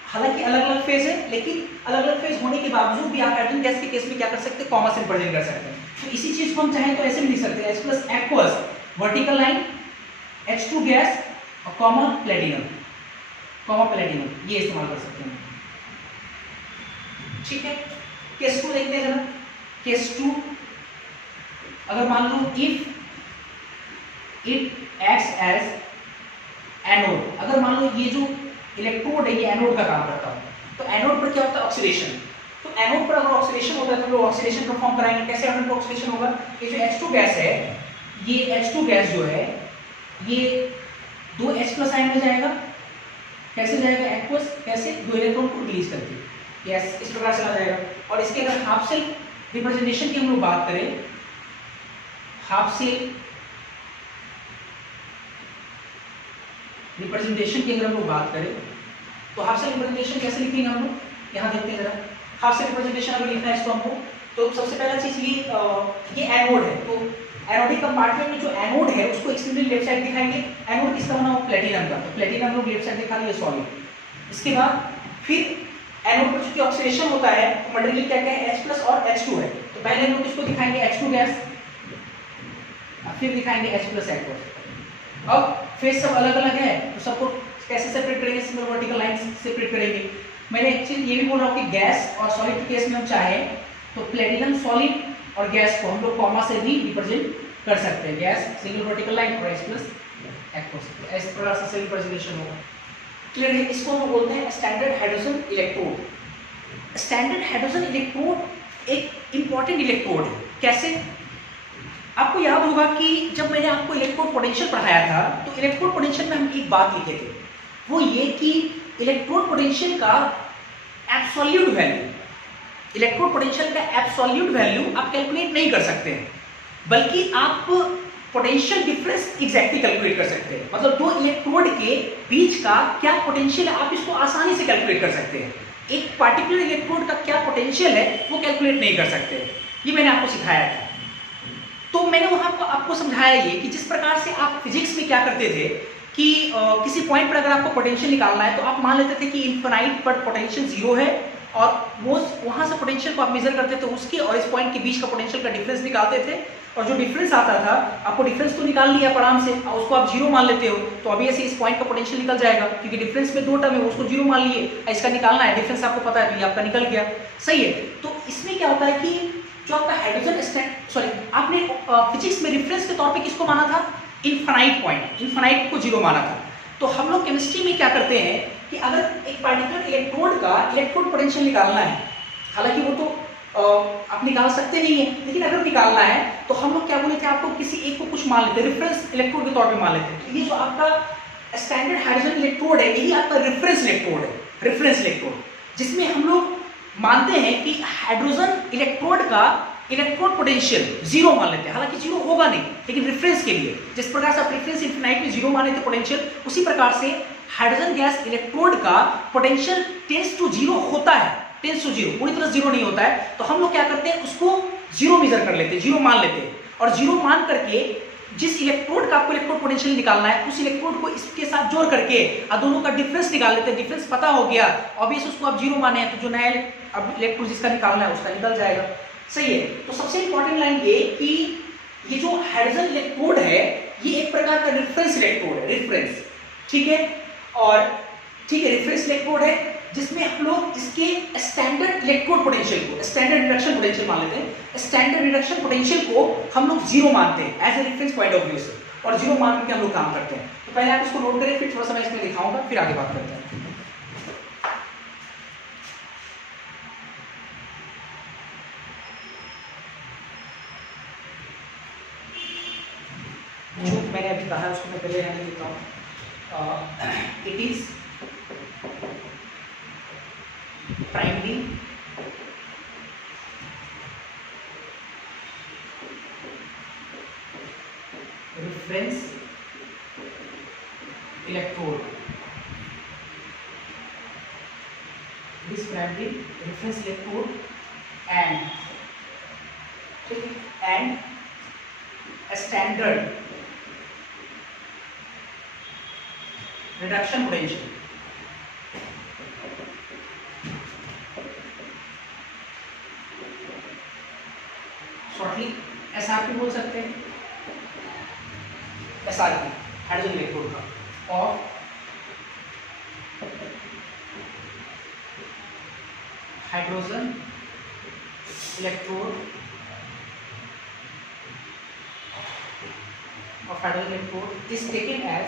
हालांकि अलग अलग फेज है, लेकिन अलग अलग फेज होने के बावजूद भी आप हाइड्रोजन गैस के केस में क्या कर सकते हैं, कॉमा से रिप्रेजेंट कर सकते हैं। तो इसी चीज को हम चाहें तो ऐसे भी लिख सकते हैं, H+ aqueous vertical line, H2 gas और कॉमा प्लेटिनम, कॉमा प्लेटिनम, ये इस्तेमाल कर सकते हैं। ठीक है, केस 2 देखते हैं जरा। केस 2, अगर मान लो if it acts as anode, अगर मान लो ये जो इलेक्ट्रोड है ये एनोड का काम करता है, तो एनोड पर क्या होता है, ऑक्सीडेशन। तो एनोड पर अगर ऑक्सीडेशन होता है तो लोग ऑक्सीडेशन परफॉर्म कराएंगे। कैसे एनोड पर ऑक्सीडेशन होगा, ये जो H2 गैस है, ये H2 गैस जो है ये 2 H+ आयन में जाएगा, कैसे जाएगा, एक्वस, कैसे, 2 इलेक्ट्रॉन को रिलीज करके, यस, इस प्रकार से आ जाएगा। और इसके अगर हाफ सेल रिप्रेजेंटेशन की हम लोग बात करें, हाफ सेल रिप्रेजेंटेशन की अगर हम लोग बात करें तो हाफ सेल रिप्रेजेंटेशन कैसे लिखेंगे हम लोग, यहाँ देखते हैं जरा। हाफ सेल रिप्रेजेंटेशन अगर लिखना है इसको हमको, तो सबसे पहला चीज ये एनोड है, तो एनोडिक कंपार्टमेंट में जो एनोड है उसको एक्सट्रीमली लेफ्ट साइड दिखाएंगे। एनोड किसका बना हुआ, प्लेटिनम का, तो प्लेटिनम लोग लेफ्ट साइड दिखा दिए, सॉलिड। इसके बाद फिर एनोड पर चूंकि ऑक्सीडेशन होता है तो मटेरियल क्या क्या है, H+ और H2 है, तो पहले हम लोग इसको दिखाएंगे H2 गैस, फिर दिखाएंगे H+ एक्वस। अब फेज सब अलग अलग है तो सबको कैसे सेपरेट करेंगे, सिंगल वर्टिकल लाइन सेपरेट करेंगे। मैंने एक चीज ये भी बोल रहा हूँ कि गैस और सॉलिड के केस में हम चाहें तो प्लेटिनम सॉलिड और गैस को हम लोग कॉमा से भी रिप्रेजेंट कर सकते हैं, गैस सिंगल वर्टिकल लाइन और H+ एक्वस, इस प्रकार से सेल रिप्रेजेंटेशन होगा। क्लियर है, इसको हम बोलते हैं standard hydrogen electrode. Standard hydrogen electrode एक इंपॉर्टेंट इलेक्ट्रोड है। कैसे, आपको याद होगा कि जब मैंने आपको इलेक्ट्रोड पोटेंशियल पढ़ाया था तो इलेक्ट्रोड पोटेंशियल में हम एक बात लिखे थे, वो ये कि इलेक्ट्रोड पोटेंशियल का एब्सोल्यूट वैल्यू, इलेक्ट्रोड पोटेंशियल का एब्सोल्यूट वैल्यू आप कैलकुलेट नहीं कर सकते हैं, बल्कि आप पोटेंशियल डिफरेंस एग्जैक्टली कैलकुलेट कर सकते हैं। मतलब दो इलेक्ट्रोड के बीच का क्या पोटेंशियल है आप इसको आसानी से कैलकुलेट कर सकते हैं। एक पार्टिकुलर इलेक्ट्रोड का क्या पोटेंशियल है वो कैलकुलेट नहीं कर सकते। ये मैंने आपको सिखाया था। तो मैंने वहां पर आपको समझाया ये कि जिस प्रकार से आप फिजिक्स में क्या करते थे कि किसी पॉइंट पर अगर आपको पोटेंशियल निकालना है तो आप मान लेते थे कि इनफाइनाइट पर पोटेंशियल जीरो है और वो वहां से पोटेंशियल को आप मेजर करते थे, उसके और इस पॉइंट के बीच का पोटेंशियल का डिफरेंस निकालते थे और जो डिफरेंस आता था आपको डिफरेंस तो निकाल लिया आराम से, उसको आप जीरो मान लेते हो तो अभी ऐसे इस पॉइंट का पोटेंशियल निकल जाएगा क्योंकि डिफरेंस में दो टर्म है, उसको जीरो मान लिए, इसका निकालना है, डिफरेंस आपको पता है तो ये आपका निकल गया। सही है। तो इसमें क्या होता है कि जो आपका हाइड्रोजन सॉरी आपने फिजिक्स में रेफरेंस के तौर पे किसको माना था? इनफाइनाइट पॉइंट, इनफाइनाइट को जीरो माना था। तो हम लोग केमिस्ट्री में क्या करते हैं कि अगर एक पार्टिकुलर इलेक्ट्रोड का इलेक्ट्रोड पोटेंशियल निकालना है, हालांकि वो तो आप निकाल सकते नहीं है, लेकिन अगर निकालना है तो हम लोग क्या बोले थे आपको, किसी एक को कुछ मान लेते हैं, रेफरेंस इलेक्ट्रोड के तौर पे मान लेते हैं। तो ये जो आपका स्टैंडर्ड हाइड्रोजन इलेक्ट्रोड है यही आपका रेफरेंस इलेक्ट्रोड है, रेफरेंस इलेक्ट्रोड, जिसमें हम लोग मानते हैं कि हाइड्रोजन इलेक्ट्रोड का इलेक्ट्रोड पोटेंशियल जीरो मान लेते हैं, हालांकि जीरो होगा नहीं लेकिन रेफरेंस के लिए, जिस प्रकार से आप रेफरेंस इनफिनाइट में जीरो माने थे पोटेंशियल, उसी प्रकार से हाइड्रोजन गैस इलेक्ट्रोड का पोटेंशियल टेंड्स टू जीरो होता है, टेंड्स टू जीरो, पूरी तरह जीरो नहीं होता है। तो हम लोग क्या करते हैं उसको जीरो मेजर कर लेते हैं, जीरो मान लेते हैं और जीरो मान करके जिस इलेक्ट्रोड का आपको इलेक्ट्रोड पोटेंशियल निकालना है उस इलेक्ट्रोड को इसके साथ जोड़ करके दोनों का डिफरेंस निकाल लेते हैं। डिफरेंस पता हो गया, ऑब्वियस उसको आप जीरो माने हैं तो जो नया इलेक्ट्रोड जिसका निकालना है उसका निकल जाएगा। सही है। तो सबसे इंपॉर्टेंट लाइन ये कि ये जो हाइड्रोजन इलेक्ट्रोड है ये एक प्रकार का रेफरेंस इलेक्ट्रोड है, रेफरेंस, ठीक है। और ठीक है, रेफरेंस इलेक्ट्रोड है जिसमें हम लोग इसके स्टैंडर्ड इलेक्ट्रोड पोटेंशियल को स्टैंडर्ड रिडक्शन पोटेंशियल मान लेते हैं। स्टैंडर्ड रिडक्शन पोटेंशियल को हम लोग जीरो मानते हैं as a reference point of view से, और जीरो मान करके हम लोग काम करते हैं। तो पहले आप इसको नोट करें, फिर थोड़ा सा मैं इसमें दिखाऊंगा, फिर आगे बात करते हैं। जो मैंने अभी कहा है उसको मैं पहले रहने देता हूँ। It is primary reference electrode, this primary reference electrode and standard reduction potential. Shortly SRP बोल सकते हैं, एसआरपी हाइड्रोजन इलेक्ट्रोड का of hydrogen electrode of hydrogen electrode is taken as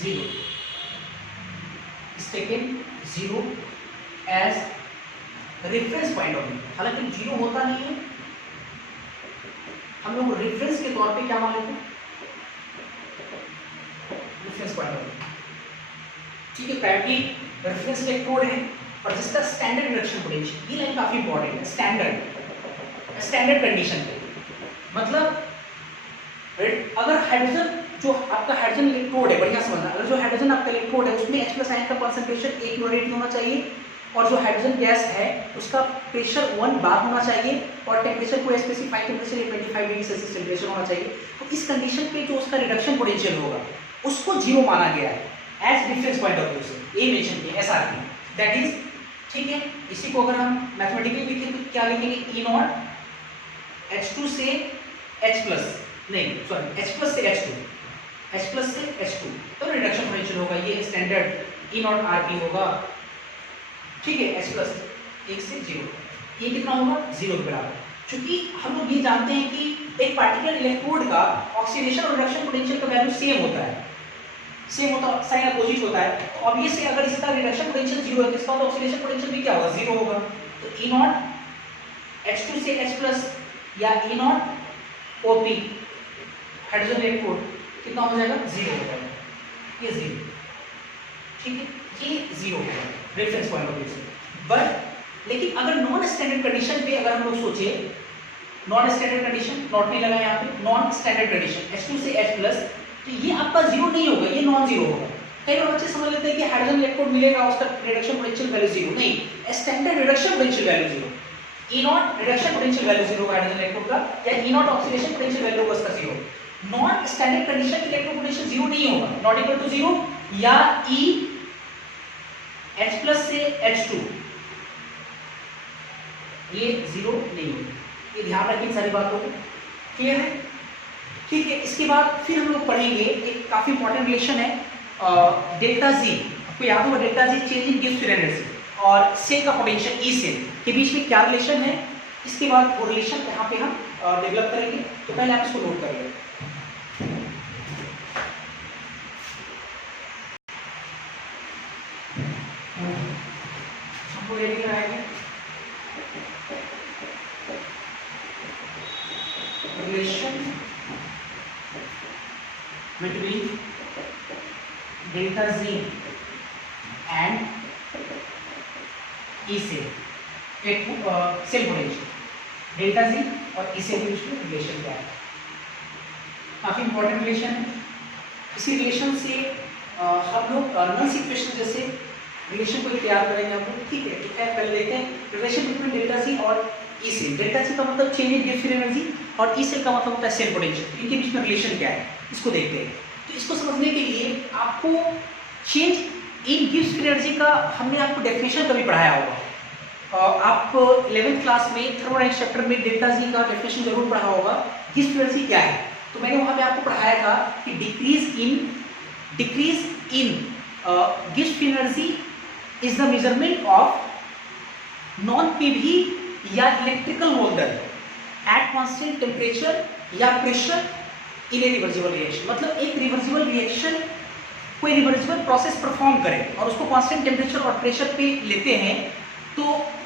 zero, is taken zero as reference point of view। हालांकि zero होता नहीं है, हम लोग रेफरेंस के तौर पे क्या मान लेते हैं, रेफरेंस पॉइंट ऑफ व्यू, ठीक है। प्राइमरी रेफरेंस इलेक्ट्रोड है और जिसका स्टैंडर्ड रिडक्शन पोटेंशियल, ये लाइन काफी इंपॉर्टेंट है, स्टैंडर्ड कंडीशन पे, मतलब अगर हाइड्रोजन जो आपका हाइड्रोजन इलेक्ट्रोड है, बढ़िया समझना, अगर जो हाइड्रोजन आपका इलेक्ट्रोड है उसमें H+ आयन का कंसंट्रेशन 1 यूनिट होना चाहिए और जो हाइड्रोजन गैस है उसका प्रेशर 1 बार होना चाहिए और टेम्परेचर को specify temperature 25 degree Celsius temperature होना चाहिए। तो इस कंडीशन पे जो उसका रिडक्शन पोटेंशियल होगा उसको जीरो माना गया है age difference point of view से, ये मेंशन किया एसआरपी, दैट इज, ठीक है। इसी को अगर हम मैथमेटिकली लिखें तो क्या लिखेंगे, E0 H2 से H+, नहीं सॉरी H+ से H2, H+ से H2, तो रिडक्शन पोटेंशियल होगा ये स्टैंडर्ड E0 RP होगा, ठीक है। H+ 1 से 0, ये कितना होगा 0 के बराबर। क्योंकि हम लोग ये जानते हैं कि एक पार्टिकुलर इलेक्ट्रोड का ऑक्सीडेशन और रिडक्शन पोटेंशियल का वैल्यू सेम होता है, सेम होता है, साइन अपोजिट होता है। तो ऑब्वियसली अगर इसका रिडक्शन पोटेंशियल 0 है तो इसका ऑक्सीडेशन पोटेंशियल भी क्या होगा, 0 होगा। तो E0 H2 से H+ या E0 OP हाइड्रोजन इलेक्ट्रोड कितना हो जाएगा, 0 हो जाएगा, ये 0, ठीक है, ये 0 होगा रेफरेंस पॉइंट ऑफ व्यू से। बट लेकिन अगर नॉन स्टैंडर्ड कंडीशन पे अगर हम लोग सोचे, नॉन स्टैंडर्ड कंडीशन, नॉट नहीं लगा यहाँ पे, नॉन स्टैंडर्ड कंडीशन H2 से H+, तो ये आपका 0 नहीं होगा, ये नॉन 0 होगा। कई बार बच्चे समझ लेते हैं कि हाइड्रोजन इलेक्ट्रोड मिलेगा उसका रिडक्शन पोटेंशियल वैल्यू जीरो, नहीं, standard reduction potential value zero, ई naught reduction potential value zero hydrogen electrode का, या ई नॉट ऑक्सीडेशन पोटेंशियल वैल्यू होगा उसका zero. Non standard condition electrode potential zero नहीं होगा, नॉट इक्वल टू जीरो, या ई H+ से H2 ये जीरो नहीं होगा, ये ध्यान रखिए सारी बातों को, क्लियर है? ठीक है, इसके बाद फिर हम लोग पढ़ेंगे एक काफी इंपॉर्टेंट रिलेशन है डेल्टा जी। आपको याद होगा डेल्टा जी चेंज इन गिव्स फ्री एनर्जी और सेल का पोटेंशियल ई सेल के बीच में क्या रिलेशन है, इसके बाद वो रिलेशन यहाँ पे हम डेवलप करेंगे। तो पहले आप इसको नोट कर लें। हमको ये लिखना है relation between delta Z and E cell, एक सेल पोटेंशियल डेल्टा Z और E cell के बीच में रिलेशन क्या है, काफी इंपॉर्टेंट रिलेशन है। इसी रिलेशन से हम लोग नॉन इक्वेशन जैसे रिलेशन को तैयार करेंगे हम लोग, ठीक है? तो क्या पहले देखते हैं रिलेशन बिटवीन डेल्टा Z और E cell। डेल्टा Z का मतलब चेंज इन गिव्स फ्री एनर्जी और E cell का मतलब होता है सेल पोटेंशियल, इनके बीच में रिलेशन क्या है इसको देखते हैं। तो इसको समझने के लिए आपको चेंज इन गिव्स फ्री एनर्जी का हमने आपको डेफिनेशन कभी पढ़ाया होगा, आप 11th क्लास में थर्मोडायनेमिक्स चैप्टर में डेल्टा जी का डेफिनेशन जरूर पढ़ा होगा, गिव्स फ्री एनर्जी क्या है। तो मैंने वहां पे आपको पढ़ाया था कि डिक्रीज इन गिव्स free energy is the measurement of non PV या electrical work done at constant temperature या pressure in a reversible reaction. मतलब एक रिवर्सिबल रिएक्शन कोई रिवर्सिबल प्रोसेस परफॉर्म करे और उसको कांस्टेंट टेम्परेचर और प्रेशर पे लेते हैं, तो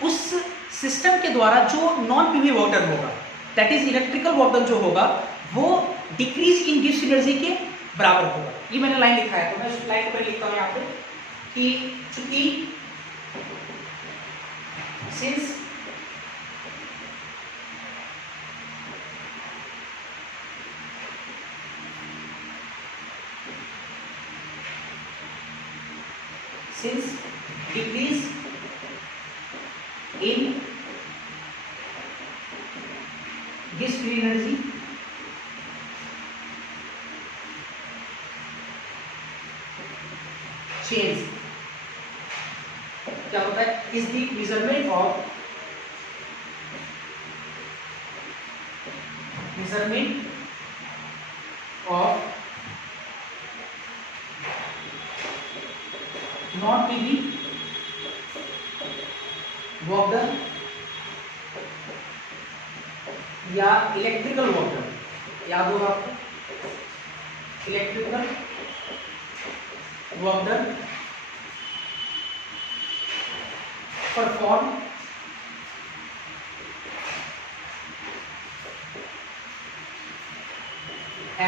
उस सिस्टम के द्वारा जो नॉन पीवी वर्क डन होगा, that is electrical work done जो होगा, वो डिक्रीज इन गिव्स एनर्जी के बराबर होगा। ये मैंने लाइन लिखा है, तो मैं उस लाइन को लिखता हूँ यहाँ पे कि चूंकि since decrease in gives free energy change क्या होता है, is the measurement of non PV work done या इलेक्ट्रिकल वर्क डन, याद होगा आपको electrical work done perform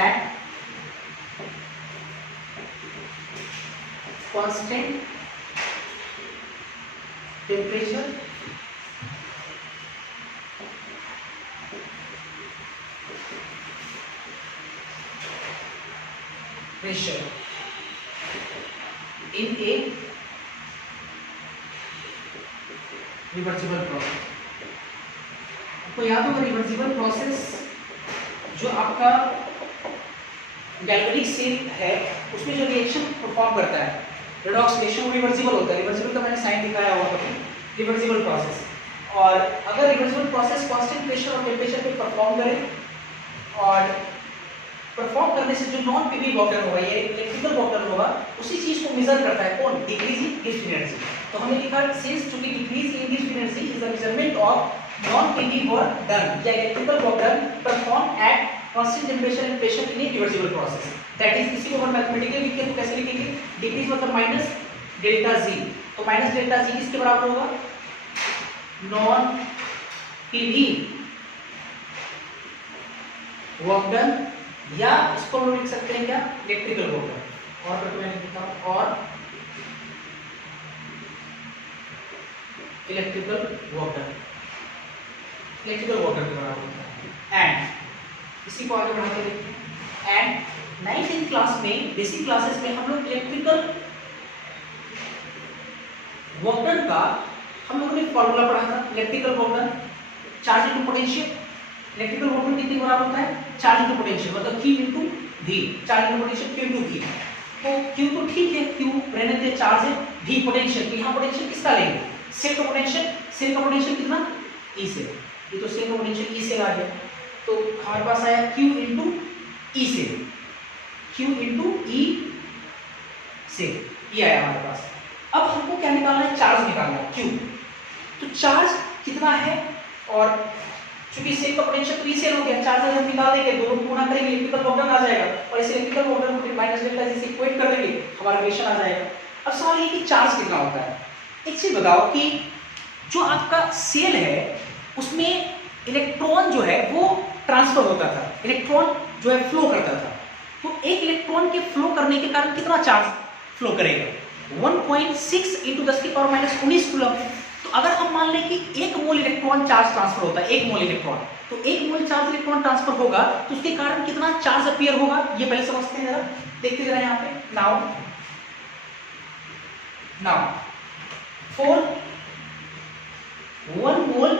eight constant temperature pressure in a reversible process। आपको याद होगा रिवर्सिबल प्रोसेस जो आपका गैल्वेनिक सेल है उसमें जो रिएक्शन परफॉर्म करता है, रेडॉक्स रिएक्शन रिवर्सिबल होता है। रिवर्सिबल का मैंने साइन दिखाया हुआ था, रिवर्सिबल प्रोसेस। और अगर रिवर्सिबल प्रोसेस कांस्टेंट प्रेशर और टेम्परेचर पे परफॉर्म करे और परफॉर्म करने से जो नॉन पीवी वर्क डन होगा या इलेक्ट्रिकल वर्क डन होगा, उसी चीज को मेजर करता है कौन, डिक्रीज इन गिव्स एनर्जी। तो हमने लिखा सिंस चूंकि डिक्रीज इन गिव्स energy is the measurement of non PV work done या electrical work done perform at constant temperature and pressure in a reversible process, that is, इसी को हम मैथमेटिकली लिखते हैं तो कैसे लिखेंगे, डिक्रीज मतलब माइनस डेल्टा जी। तो माइनस डेल्टा जी किसके बराबर होगा, नॉन पीवी वर्क डन, या इसको हम लिख सकते हैं क्या, इलेक्ट्रिकल वर्क डन। और करके मैंने लिखा और electrical work done, electrical work done के बराबर होता है। एंड इसी को आगे बढ़ाते देखते हैं। एंड 9th क्लास में बेसिक क्लासेस में हम लोग इलेक्ट्रिकल वर्क डन का हम लोगों ने फॉर्मूला पढ़ा था, electrical work done charge into potential. Electrical work done कितने बराबर होता है, चार्ज इनटू पोटेंशियल, मतलब Q into V, charge into potential Q into V। तो Q तो ठीक है, Q रहने दे, चार्ज है, V पोटेंशियल, तो यहाँ पोटेंशियल किसका लेंगे, सेल का पोटेंशियल। सेल का पोटेंशियल कितना, E से, ये तो सेल का पोटेंशियल E से आ गया, तो हमारे पास आया Q इनटू E से, Q इनटू E से, ये आया हमारे पास। अब हमको क्या निकालना है, चार्ज निकालना है Q। तो चार्ज कितना है, और चूंकि सेल का पोटेंशियल प्री सेल हो गया, चार्ज हम निकाल देंगे, दोनों को गुणा करेंगे, इलेक्ट्रिकल वर्क डन आ जाएगा, और इस इलेक्ट्रिकल वर्क डन को माइनस डेल्टा जी से इक्वेट कर देंगे, हमारा रिलेशन आ जाएगा। अब सवाल ये कि चार्ज कितना होता है। एक चीज बताओ कि जो आपका सेल है उसमें इलेक्ट्रॉन जो है वो ट्रांसफर होता था, इलेक्ट्रॉन जो है फ्लो करता था, तो एक इलेक्ट्रॉन के फ्लो करने के कारण कितना चार्ज फ्लो करेगा, 1.6 × 10⁻⁻19 कूलम। तो अगर हम मान लें कि 1 मोल इलेक्ट्रॉन चार्ज ट्रांसफर होता है, 1 मोल इलेक्ट्रॉन, तो 1 मोल चार्ज इलेक्ट्रॉन ट्रांसफर होगा, तो उसके कारण कितना चार्ज अपीयर होगा, ये पहले समझते हैं जरा, देखते जरा यहाँ पे। Now for 1 mole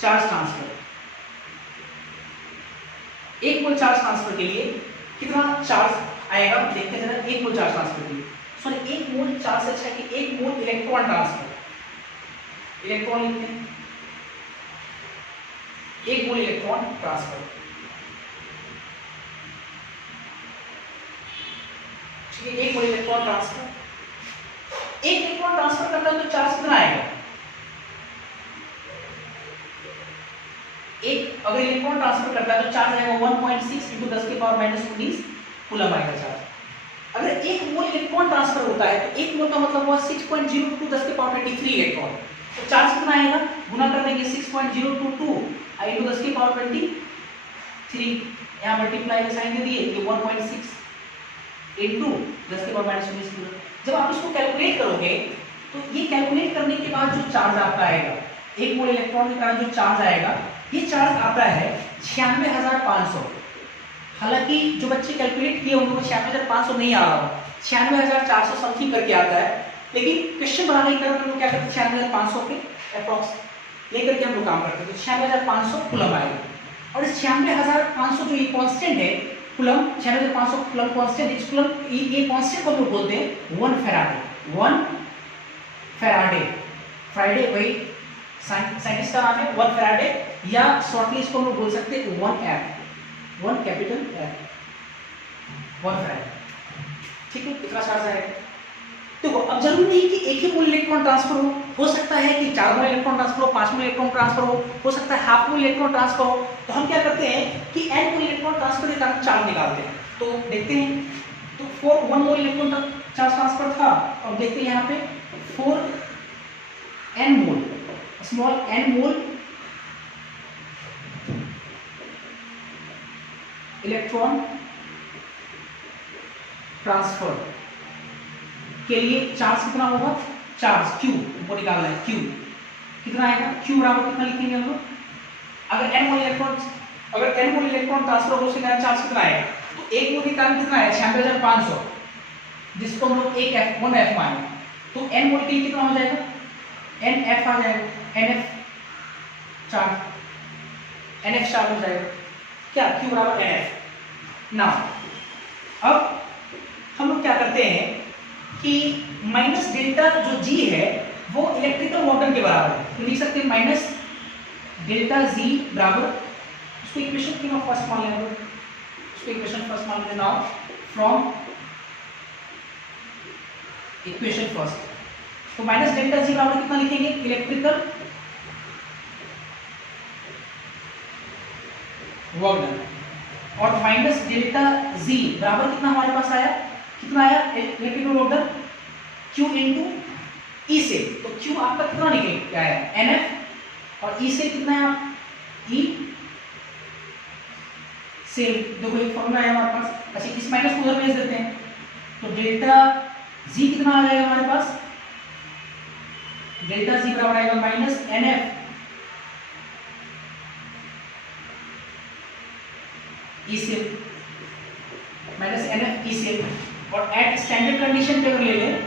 charge transfer, 1 mole charge transfer के लिए कितना चार्ज आएगा, देखते हैं जरा। 1 मोल चार्ज ट्रांसफर के लिए, सॉरी 1 मोल चार्ज से अच्छा है कि 1 मोल इलेक्ट्रॉन ट्रांसफर, इलेक्ट्रॉन लिखते हैं, 1 मोल इलेक्ट्रॉन ट्रांसफर, ठीक है, 1 मोल इलेक्ट्रॉन ट्रांसफर, 1 इलेक्ट्रॉन ट्रांसफर करता है तो चार्ज कितना आएगा, एक अगर इलेक्ट्रॉन ट्रांसफर करता है तो चार्ज आएगा 1.6 × 10⁻⁻19 कूलम आएगा चार्ज। अगर 1 मोल इलेक्ट्रॉन ट्रांसफर होता है तो 1 मोल का मतलब हुआ 6.022 10⁻23 इलेक्ट्रॉन, तो चार्ज कितना आएगा, गुना कर देंगे 6.022 × 10⁻23, यहाँ मल्टीप्लाई का साइन दे दिए, ये 1.6 × 10⁻⁻19 कूलम। जब आप इसको कैलकुलेट करोगे तो ये कैलकुलेट करने के बाद जो चार्ज आपका आएगा, 1 मोल इलेक्ट्रॉन के कारण जो चार्ज आएगा, ये चार्ज आता है 96,500। हालांकि जो बच्चे कैलकुलेट किए उनको 96,500 नहीं आ रहा हो, 96,400 समथिंग करके आता है, लेकिन क्वेश्चन बनाने के कारण हम लोग क्या करते हैं, 96,500 के अप्रॉक्स लेकर के हम लोग काम करते हैं, तो 96,500 कूलम आएगा। और इस 96,500 जो ये कांस्टेंट है कूलम, 96,500 कूलम कांस्टेंट, इस कूलम ये कांस्टेंट को हम लोग बोलते हैं 1 फैराडे, 1 फैराडे, फ्राइडे वही साइंटिस्ट का नाम है 1 फैराडे, या शॉर्टली इसको हम लोग बोल सकते हैं 1 F, 1 कैपिटल F, 1 फैराडे, ठीक है, कितना चार्ज आएगा। देखो अब जरूरी नहीं कि एक ही मोल इलेक्ट्रॉन ट्रांसफर हो सकता है कि 4 मोल इलेक्ट्रॉन ट्रांसफर हो, 5 मोल इलेक्ट्रॉन ट्रांसफर हो सकता है हाफ मोल इलेक्ट्रॉन ट्रांसफर हो, तो हम क्या करते हैं कि n मोल इलेक्ट्रॉन ट्रांसफर के कारण चार्ज निकालते हैं। तो देखते हैं, तो 1 मोल इलेक्ट्रॉन चार्ज ट्रांसफर था, और देखते हैं यहाँ पे 4 n mole, small n mole electron transfer के लिए चार्ज कितना होगा, चार्ज Q वो निकालना है, Q कितना आएगा, Q बराबर कितना लिखेंगे हम लोग, अगर n मोल इलेक्ट्रॉन ट्रांसफर हो उसके कारण चार्ज कितना आएगा, तो 1 मोल के कारण कितना है 96,500, जिसको हम लोग 1 F माने, तो n मोल के लिए कितना हो जाएगा, NF आ जाएगा, NF चार्ज हो जाएगा, क्या Q बराबर NF। ना अब हम लोग क्या करते हैं कि माइनस डेल्टा जो G है वो इलेक्ट्रिकल वर्क डन के बराबर है, तो लिख सकते हैं माइनस डेल्टा G बराबर, उसको इक्वेशन की फर्स्ट मान लेंगे, उसको इक्वेशन फर्स्ट मान लेंगे। नाउ फ्रॉम इक्वेशन फर्स्ट, तो माइनस डेल्टा G बराबर कितना लिखेंगे, इलेक्ट्रिकल वर्क डन, और माइनस डेल्टा G बराबर कितना हमारे पास आया, कितना आया electrical work done Q into E से, तो Q आपका कितना निकल क्या है NF, और E से कितना है आप E से, देखो एक फॉर्मूला है हमारे पास, अच्छा इस माइनस को उधर भेज देते हैं, तो डेल्टा G कितना आ जाएगा हमारे पास, डेल्टा G बराबर आएगा माइनस NF E से, माइनस NF E से, और एट स्टैंडर्ड कंडीशन पे अगर ले लें,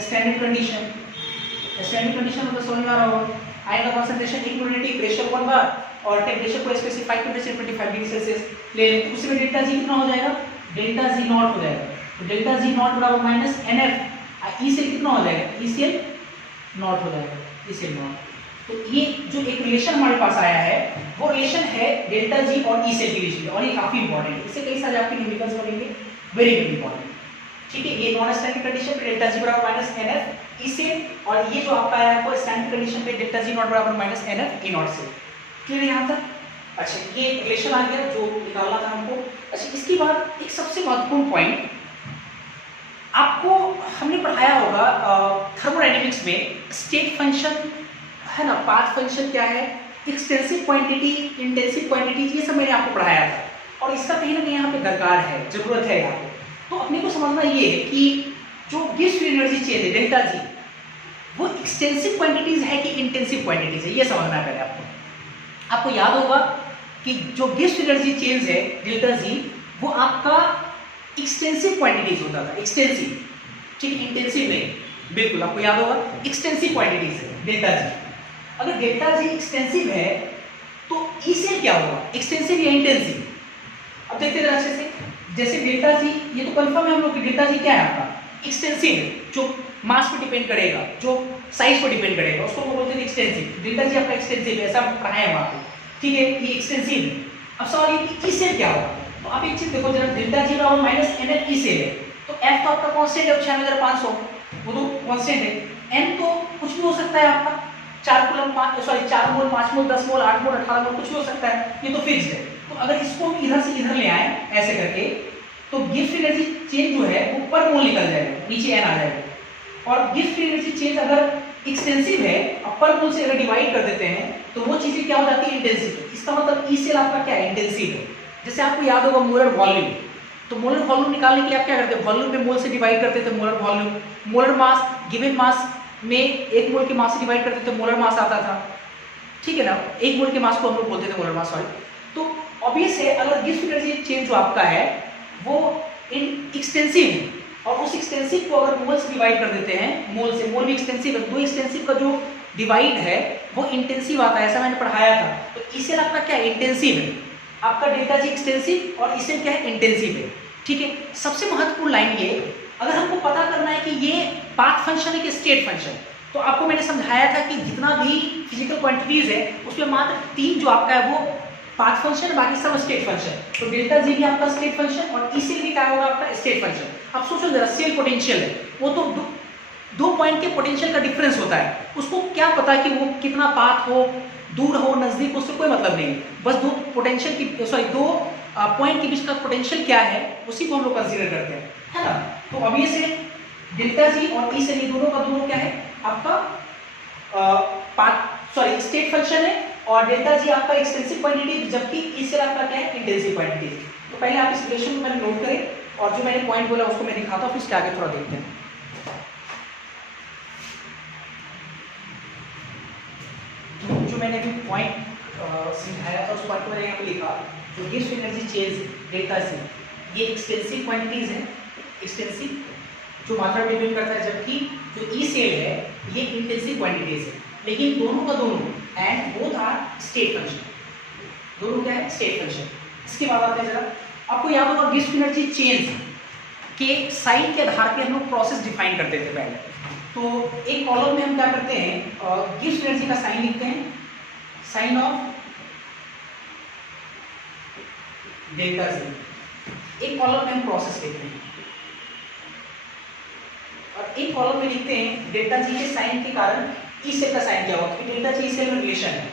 स्टैंडर्ड कंडीशन मतलब समझ में आ रहा होगा, आयन का कॉन्सेंट्रेशन इक्विलिटी प्रेशर 1 बार और टेम्परेचर को स्पेसिफाई टेम्परेचर 25 डिग्री सेल्सियस ले लें, तो उसमें डेल्टा जी कितना हो जाएगा, डेल्टा जी नॉट हो जाएगा। तो डेल्टा जी नॉट बराबर माइनस एनएफ, ई से कितना हो जाएगा, ई से नॉट हो जाएगा, ई से नॉट। तो ये जो एक रिलेशन हमारे पास आया है वो रिलेशन है डेल्टा जी और ई सेल की रिलेशन, और ये काफी इंपॉर्टेंट है, इससे कई सारे आपके न्यूमेरिकल्स बनेंगे, वेरी वेरी इंपॉर्टेंट। ठीक है, ये नॉन स्टैंडर्ड कंडीशन पे डेल्टा जी बराबर माइनस एनएफ ई से, और ये जो आपका आया है वो स्टैंडर्ड कंडीशन पे डेल्टा जी नॉट बराबर माइनस एनएफ ई नॉट से। क्लियर यहाँ तक? अच्छा, ये रिलेशन आ गया जो निकालना था हमको। अच्छा, इसके बाद एक सबसे महत्वपूर्ण पॉइंट आपको हमने पढ़ाया होगा थर्मोडायनेमिक्स में, स्टेट फंक्शन है ना, पाथ फंक्शन क्या है, एक्सटेंसिव क्वांटिटी, इंटेंसिव क्वांटिटी, ये सब मैंने आपको पढ़ाया था, और इसका कहीं ना कहीं यहाँ पे दरकार है, जरूरत है यहाँ पे। तो अपने को समझना ये है कि जो गिव्स एनर्जी चेंज है डेल्टा जी, वो एक्सटेंसिव क्वांटिटीज है कि इंटेंसिव क्वांटिटीज है, ये समझना है पहले आपको। आपको याद होगा कि जो गिव्स एनर्जी चेंज है डेल्टा जी, वो आपका एक्सटेंसिव क्वांटिटीज होता था, एक्सटेंसिव, ठीक है, इंटेंसिव नहीं, बिल्कुल आपको याद होगा, एक्सटेंसिव क्वांटिटीज है डेल्टा जी। अगर डेल्टा जी एक्सटेंसिव है तो ई से क्या होगा, एक्सटेंसिव या इंटेंसिव? अब देखते हैं अच्छे से, जैसे डेल्टा जी, ये तो कंफर्म है हम लोग कि डेल्टा जी क्या है आपका, एक्सटेंसिव है, जो मास पे डिपेंड करेगा, जो साइज पे डिपेंड करेगा, उसको हम बोलते हैं एक्सटेंसिव। डेल्टा जी आपका एक्सटेंसिव है, ऐसा पढ़ाया है वहां पे, ठीक है, ये एक्सटेंसिव है। अब सवाल ये कि ई से क्या होगा, तो आप एक चीज देखो जरा, डेल्टा जी बराबर माइनस एनएफ ई से है, तो एफ तो आपका कांस्टेंट है 96,500, वो तो कांस्टेंट है, एन तो कुछ भी हो सकता है आपका, 4 कूलम 4 मोल 5 मोल 10 मोल 8 मोल 18 मोल कुछ भी हो सकता है, ये तो फिक्स्ड है। तो अगर इसको हम इधर से इधर ले आए ऐसे करके, तो गिव्स एनर्जी चेंज जो है वो पर मोल निकल जाएगा, नीचे एन आ जाएगा। और गिव्स एनर्जी चेंज अगर एक्सटेंसिव है, अब पर मोल से अगर डिवाइड कर देते हैं तो वो चीजें क्या हो जाती है, इंटेंसिव। इसका मतलब ई सेल आपका क्या है, इंटेंसिव है। जैसे आपको याद होगा मोलर वॉल्यूम, तो मोलर वॉल्यूम निकालने के लिए आप क्या करते हैं, वॉल्यूम पे मोल से डिवाइड करते थे, molar volume. Molar mass, given mass में 1 मोल के मास से डिवाइड करते थे, मोलर मास आता था, ठीक है ना, 1 मोल के मास को हम लोग बोलते थे मोलर मास, सॉरी। तो ऑब्वियस है अगर गिव्स एनर्जी चेंज जो आपका है वो एक्सटेंसिव है, और उस एक्सटेंसिव को अगर मोल से डिवाइड कर देते हैं, मोल से, मोल भी एक्सटेंसिव है, दो एक्सटेंसिव का जो डिवाइड है वो इंटेंसिव आता है, ऐसा मैंने पढ़ाया था। तो इसे आपका क्या है, इंटेंसिव है, आपका डेल्टा जी एक्सटेंसिव और इसे क्या है, इंटेंसिव है, ठीक है। सबसे महत्वपूर्ण लाइन ये, अगर हमको पता करना है कि ये पाथ फंक्शन है कि स्टेट फंक्शन, तो आपको मैंने समझाया था कि जितना भी फिजिकल क्वांटिटीज है उसमें मात्र 3 जो आपका है वो पाथ फंक्शन, बाकी सब स्टेट फंक्शन। तो डेल्टा जी भी आपका स्टेट फंक्शन और इसी भी क्या होगा आपका स्टेट फंक्शन। अब सोचो जरा, सेल पोटेंशियल है, वो तो दो पॉइंट के पोटेंशियल का डिफरेंस होता है, उसको क्या पता कि वो कितना पाथ हो, दूर हो, नजदीक, उससे कोई मतलब नहीं, बस दो पोटेंशियल की, सॉरी, दो पॉइंट के बीच का पोटेंशियल क्या है उसी को हम लोग कंसीडर करते हैं, है ना। तो अब ये से डेल्टा जी और ई से ये दोनों का दोनों क्या है आपका पाथ, सॉरी, स्टेट फंक्शन है, और डेल्टा जी आपका एक्सटेंसिव क्वांटिटी, जबकि ई से आपका क्या है, इंटेंसिव क्वांटिटी। तो पहले आप इस रिलेशन को मैंने नोट करें, और जो मैंने पॉइंट बोला उसको मैं दिखाता हूँ, फिर इसके आगे थोड़ा देखते हैं। जो मैंने अभी पॉइंट समझाया था उस पॉइंट को मैंने यहाँ पे लिखा, जो gives energy change delta G, ये एक्सटेंसिव क्वांटिटीज है, एक्सटेंसिव जो मात्रा डिपेंड करता है, जबकि जो ई सेल है ये इंटेंसिव क्वांटिटीज है, लेकिन दोनों का दोनों and both are state function, दोनों क्या है, स्टेट फंक्शन। इसके बाद आते हैं जरा, आपको याद होगा गिव्स एनर्जी चेंज के साइन के आधार पे हम लोग प्रोसेस डिफाइन करते थे पहले। तो एक कॉलम में हम क्या करते हैं, गिव्स एनर्जी का साइन लिखते हैं, साइन ऑफ डेल्टा जी। एक कॉलम में हम प्रोसेस लिखते हैं, और एक कॉलम में लिखते हैं डेल्टा जी के साइन के कारण ई सेल का साइन क्या होगा, क्योंकि डेल्टा जी ई सेल में रिलेशन है।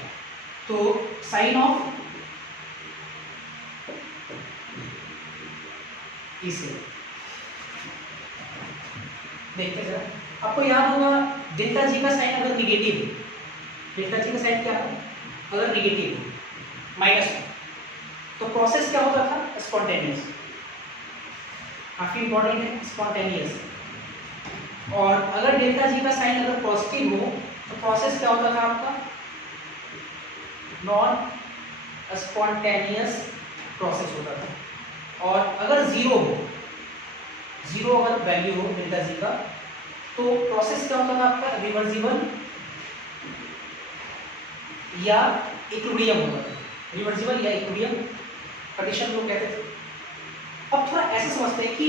तो साइन ऑफ ई सेल, देखते जरा, आपको याद होगा डेल्टा जी का साइन अगर निगेटिव है, डेल्टा जी का साइन क्या है अगर निगेटिव है, -1, तो प्रोसेस क्या होता था, स्पॉन्टेनियस, काफी इंपॉर्टेंट है, स्पॉन्टेनियस। और अगर डेल्टा जी का साइन अगर पॉजिटिव हो तो प्रोसेस क्या होता था आपका, नॉन स्पॉन्टेनियस प्रोसेस होता था। और अगर जीरो हो, जीरो अगर वैल्यू हो डेल्टा जी का, तो प्रोसेस क्या होता है आपका, रिवर्सिबल या इक्विलिब्रियम होगा, रिवर्सिबल या इक्विलिब्रियम कंडीशन लोग कहते थे। अब थोड़ा ऐसे समझते हैं कि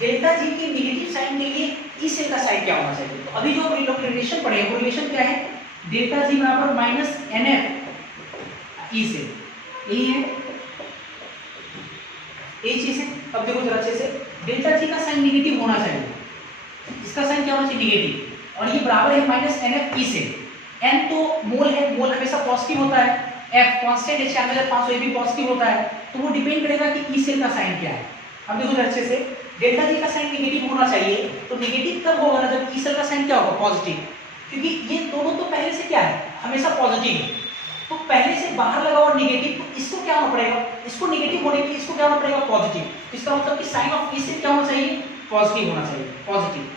डेल्टा जी के नेगेटिव साइन के लिए ई सेल का साइन क्या होना चाहिए। तो अभी जो हम लोग रिलेशन पढ़े हैं वो रिलेशन क्या है, डेल्टा जी बराबर minus N F E cell, यही है, यही चीज है। अब देखो जरा अच्छे से, डेल्टा जी का साइन नेगेटिव होना चाहिए, इसका साइन क्या होना चाहिए, नेगेटिव, और ये बराबर है minus N F E cell. N तो मोल है, मोल हमेशा पॉजिटिव होता है, एफ कांस्टेंट है 96,500, ये भी पॉजिटिव होता है, तो वो डिपेंड करेगा कि ई सेल का साइन क्या है। अब देखो अच्छे से, डेल्टा जी का साइन नेगेटिव होना चाहिए, तो नेगेटिव कब होगा ना, जब ई सेल का साइन क्या होगा, पॉजिटिव, क्योंकि ये दोनों तो पहले से क्या है, हमेशा पॉजिटिव है, तो पहले से बाहर लगा हुआ नेगेटिव, तो इसको क्या होना पड़ेगा, इसको नेगेटिव होने के लिए इसको क्या होना पड़ेगा, पॉजिटिव। इसका मतलब कि साइन ऑफ ई सेल क्या होना चाहिए, पॉजिटिव होना चाहिए, पॉजिटिव,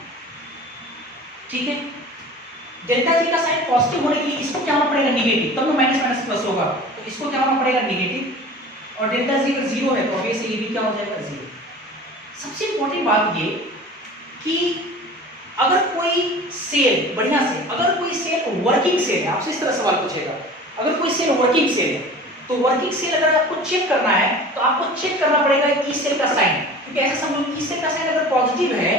ठीक है। डेल्टा जी का साइन पॉजिटिव होने के लिए इसको क्या होना पड़ेगा, नेगेटिव, तब तो माइनस माइनस प्लस होगा, तो इसको क्या होना पड़ेगा, नेगेटिव, और डेल्टा जी अगर जीरो है तो ऑब्वियसली ये भी क्या हो जाएगा, जीरो। सबसे इंपॉर्टेंट बात ये कि अगर कोई सेल, बढ़िया से, अगर कोई सेल वर्किंग सेल है, आपसे इस तरह सवाल पूछेगा, अगर कोई सेल वर्किंग सेल है, तो वर्किंग सेल अगर आपको चेक करना है तो आपको चेक करना पड़ेगा ई सेल का साइन, क्योंकि ऐसा समझो ई सेल का साइन अगर पॉजिटिव है,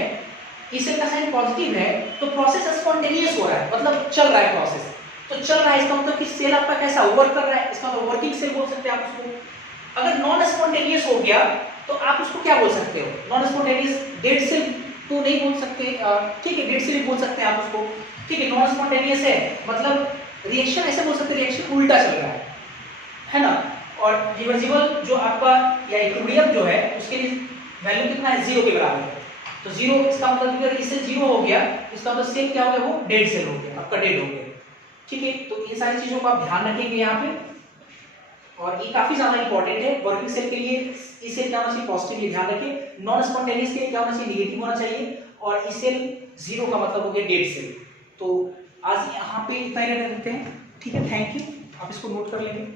ई सेल का साइन पॉजिटिव है, तो प्रोसेस स्पॉन्टेनियस हो रहा है, मतलब चल रहा है प्रोसेस, तो चल रहा है इसका मतलब कि सेल आपका कैसा वर्क कर रहा है, इसका मतलब वर्किंग सेल बोल सकते हैं आप उसको। अगर नॉन स्पॉन्टेनियस हो गया तो आप उसको क्या बोल सकते हो, नॉन स्पॉन्टेनियस, डेड सेल तो नहीं बोल सकते, ठीक है, डेड सेल बोल सकते हैं आप उसको, ठीक है। नॉन स्पॉन्टेनियस है मतलब रिएक्शन ऐसे बोल सकते हैं, रिएक्शन उल्टा चल रहा है ना। और रिवर्सिबल जो आपका या इक्विलिब्रियम जो है उसके लिए वैल्यू कितना है, जीरो के बराबर है, तो जीरो, इसका मतलब अगर इससे जीरो हो गया, इसका मतलब सेल क्या हो गया, वो डेड सेल हो गया, आपका डेड हो गया, ठीक है। तो इन सारी चीजों को आप ध्यान रखेंगे यहाँ पे, और ये काफी ज्यादा इंपॉर्टेंट है। वर्किंग सेल के लिए इसे क्या होना चाहिए, पॉजिटिव, ये ध्यान रखें। नॉन स्पॉन्टेनियस के लिए क्या होना चाहिए, नेगेटिव होना चाहिए, और इस सेल जीरो का मतलब हो गया डेड सेल। तो आज यहाँ पे इतना ही रहते हैं, ठीक है, थैंक यू, आप इसको नोट कर लेंगे।